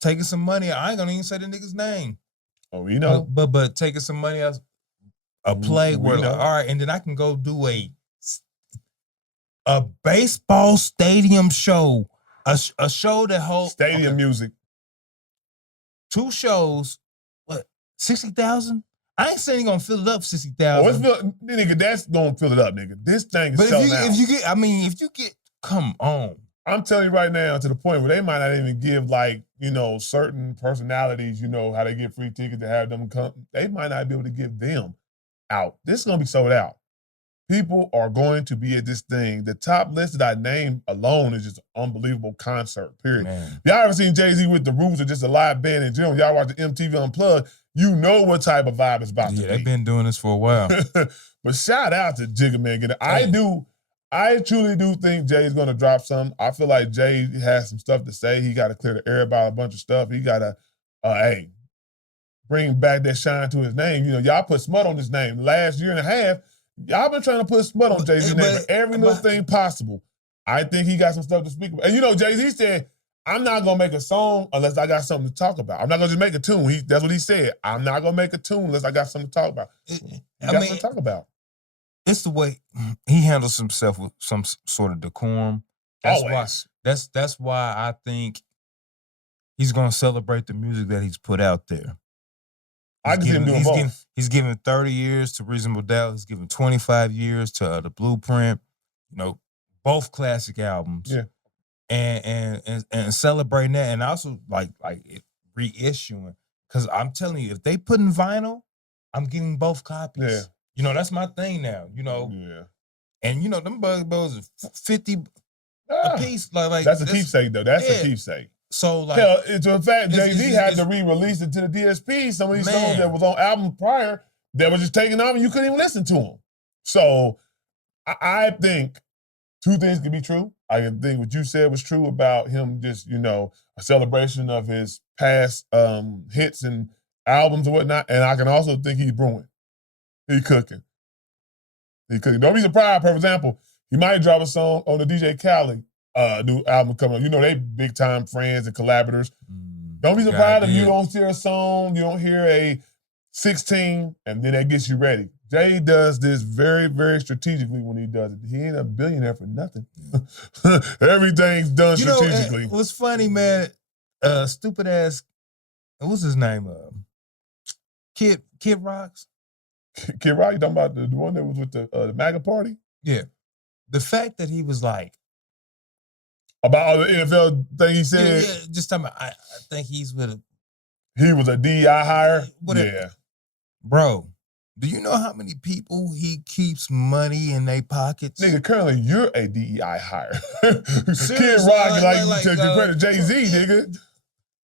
taking some money. I ain't gonna even say the nigga's name. Oh, we know. But taking some money out a play where all right, and then I can go do a baseball stadium show, a show that holds stadium music. 2 shows, what, 60,000? I ain't saying he gonna fill it up 60,000. Nigga, that's gonna fill it up, nigga. This thing is but selling out. if you get, come on. I'm telling you right now, to the point where they might not even give certain personalities, how they get free tickets to have them come, they might not be able to give them out. This is going to be sold out. People are going to be at this thing. The top list that I named alone is just an unbelievable concert, period. Man. Y'all ever seen Jay-Z with the Roots or just a live band in general? Y'all watch the MTV Unplugged, you know what type of vibe it's about to be. Yeah, they've been doing this for a while. But shout out to Jigga Man. I truly do think Jay's going to drop something. I feel like Jay has some stuff to say. He got to clear the air about a bunch of stuff. He got to, bring back that shine to his name. Y'all put smut on his name. Last year and a half, y'all been trying to put smut on Jay-Z's name for every little thing possible. I think he got some stuff to speak about. And Jay-Z said, I'm not going to make a song unless I got something to talk about. I'm not going to just make a tune. That's what he said. I'm not going to make a tune unless I got something to talk about. Something to talk about. It's the way he handles himself with some sort of decorum. Always. That's why I think he's going to celebrate the music that he's put out there. I can see him doing both. He's given 30 years to Reasonable Doubt. He's given 25 years to The Blueprint. Both classic albums. Yeah. And celebrating that, and also like reissuing. Because I'm telling you, if they put in vinyl, I'm getting both copies. Yeah. That's my thing now. Yeah. And them Bug Bows are 50 a piece. Like that's a keepsake though. That's a keepsake. So hell, to a fact, Jay-Z had to re-release it to the DSP. Some of these songs that was on albums prior that were just taken off and you couldn't even listen to them. So I think two things can be true. I can think what you said was true about him just, a celebration of his past hits and albums and whatnot. And I can also think he's brewing. He cooking. Don't be surprised, for example, he might drop a song on the DJ Khaled new album coming up. They big time friends and collaborators. Don't be surprised if you don't hear a song, you don't hear a 16, and then that gets you ready. Jay does this very, very strategically when he does it. He ain't a billionaire for nothing. Everything's done strategically. What's funny, man, stupid ass, what's his name? Kid Rocks? Kid Rock, you talking about the one that was with the MAGA party? Yeah. The fact that he was like, about all the NFL thing he said? Yeah, just talking about, I think he's with he was a DEI hire? Yeah. Bro, do you know how many people he keeps money in their pockets? Nigga, currently you're a DEI hire. Kid Rock, like to credit Jay-Z, nigga.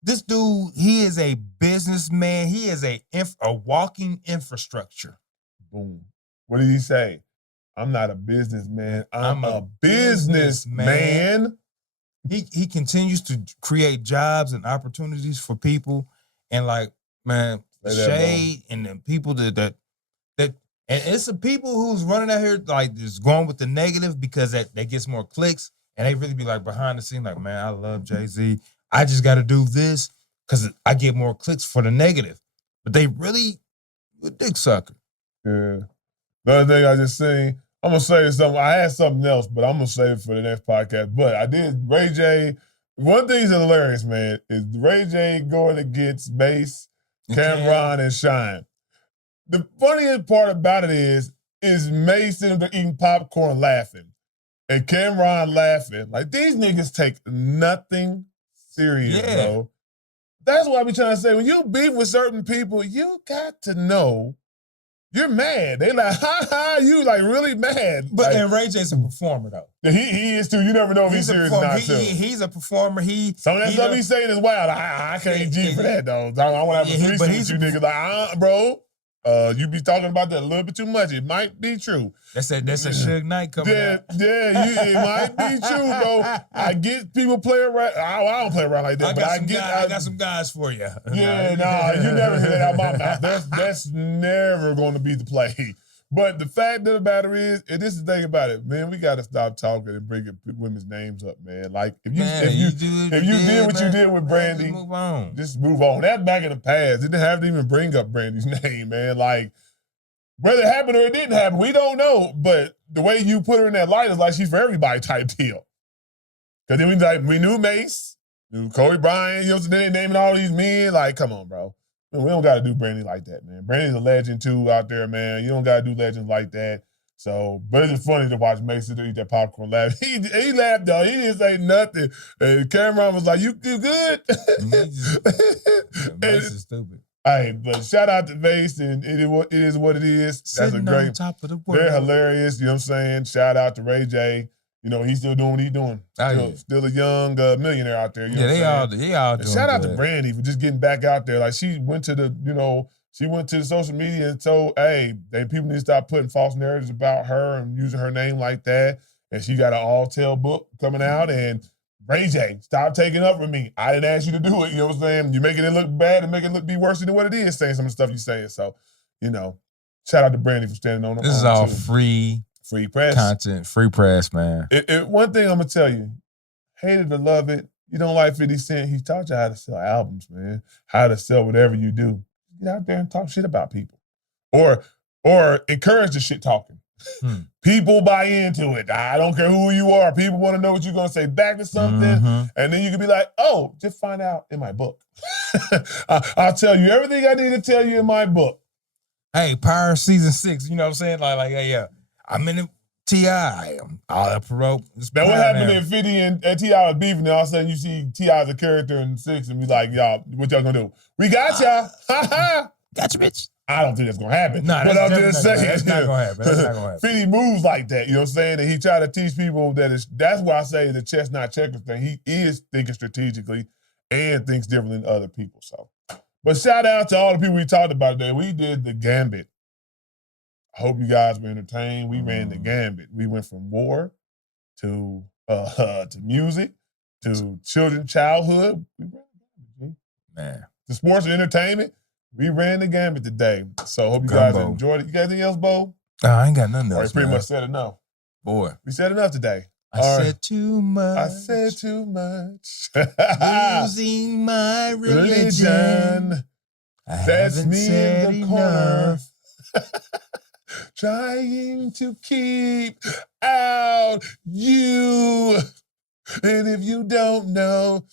This dude, he is a businessman. He is a walking infrastructure. Boom. What did he say? I'm not a businessman. I'm a businessman. He continues to create jobs and opportunities for people, and shade and the people that and it's the people who's running out here just going with the negative because that gets more clicks, and they really be behind the scene man, I love Jay-Z. I just got to do this because I get more clicks for the negative, but they really a dick sucker. Yeah. Another thing I just seen. I'm going to say something. I had something else, but I'm going to save it for the next podcast. But I did Ray J. One thing's hilarious, man, is Ray J going against Mace, Cameron, and Shine. The funniest part about it is Mace sitting there eating popcorn laughing and Cameron laughing. These niggas take nothing serious, bro. That's what I be trying to say. When you beef with certain people, you got to know you're mad. They you really mad. But and Ray J's a performer though. He is too. You never know if he's serious or not. He's a performer. Some of that stuff he's saying is wild. I can't G for that though. I want to have a threesome with you niggas. Bro. You be talking about that a little bit too much. It might be true. That's a Suge Knight coming out. It might be true, bro. I get people play around. I don't play around like that, I got some guys for you. Yeah, you never hear that out of my mouth. That's never going to be the play. But the fact of the matter is, and this is the thing about it, man, we got to stop talking and bringing women's names up, man. If you did what you did with Brandy, just move on. That's back in the past. It didn't have to even bring up Brandy's name, man. Whether it happened or it didn't happen, we don't know. But the way you put her in that light is she's for everybody type deal. Because then we knew Mace, knew Kobe Bryant, then they naming all these men. Come on, bro. We don't got to do Brandy like that, man. Brandy's a legend, too, out there, man. You don't got to do legends like that. So, but it's just funny to watch Mason eat that popcorn laugh. He laughed though. He didn't say nothing. And Cameron was like, "You good?" Mason's stupid. Hey, but shout out to Mace, and it is what it is. That's Sitting a great, on top of the world. very hilarious. You know what I'm saying? Shout out to Ray J. You know, he's still doing what he's doing. Still a young millionaire out there. You know they all doing shout out to good. Brandy for just getting back out there. Like she went to the social media and told, hey, people need to stop putting false narratives about her and using her name like that. And she got an all-tale book coming out. And Ray J, stop taking up with me. I didn't ask you to do it. You know what I'm saying? You're making it look bad and making it be worse than what it is, saying some of the stuff you're saying. So, shout out to Brandy for standing on it. This is all free press content, free press, man. One thing I'm going to tell you, hate it or love it, you don't like 50 Cent, he taught you how to sell albums, man. How to sell whatever you do. Get out there and talk shit about people. Or encourage the shit talking. People buy into it. I don't care who you are. People want to know what you're going to say back to something. And then you can be like, oh, just find out in my book. I'll tell you everything I need to tell you in my book. Hey, Power Season 6, you know what I'm saying? Like, yeah. I'm in the T.I. I'll promote. Now, what happened if 50 and T.I. was beefing, and all of a sudden you see T.I. as a character in 6, and be like, y'all, what y'all gonna do? We got y'all. Got you, bitch. I don't think that's gonna happen. No, but I'm just saying. That's not gonna happen. That's not gonna happen. 50 moves like that, you know what I'm saying? And he tried to teach people that's why I say the chess not checkers thing. He is thinking strategically and thinks differently than other people. So, but shout out to all the people we talked about today. We did the gambit. I hope you guys were entertained. We ran the gambit. We went from war to music to children's childhood. We ran the gambit, man. To sports and entertainment. We ran the gambit today. So hope you guys enjoyed it. You got anything else, Bo? I ain't got nothing else. We pretty much said enough. Boy. We said enough today. I said too much. I said too much. Losing my religion. That's me in the corner. Trying to keep out you. And if you don't know.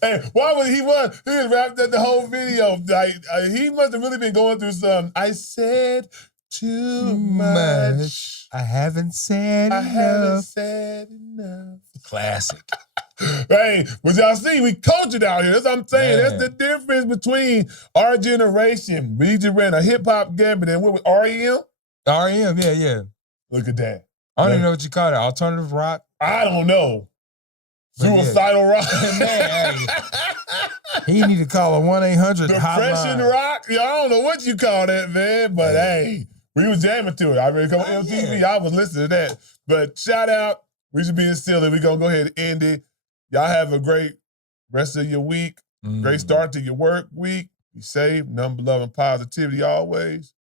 Hey, why was he rapped at the whole video. Like he must have really been going through some. I said too much. I haven't said enough. Classic. Hey, but y'all see, we cultured out here. That's what I'm saying. Man. That's the difference between our generation. We just ran a hip-hop gambit and what was REM? REM, yeah. Look at that. I don't even know what you call it. Alternative rock? I don't know. Suicidal rock? Man, hey. He need to call a 1-800 Depression hotline. rock? I don't know what you call that, man, but hey, we was jamming to it. I mean, come on MTV, I was listening to that. But shout out, we should be in silly. We're going to go ahead and end it. Y'all have a great rest of your week. Great start to your work week. Be safe, nothing but love and positivity always.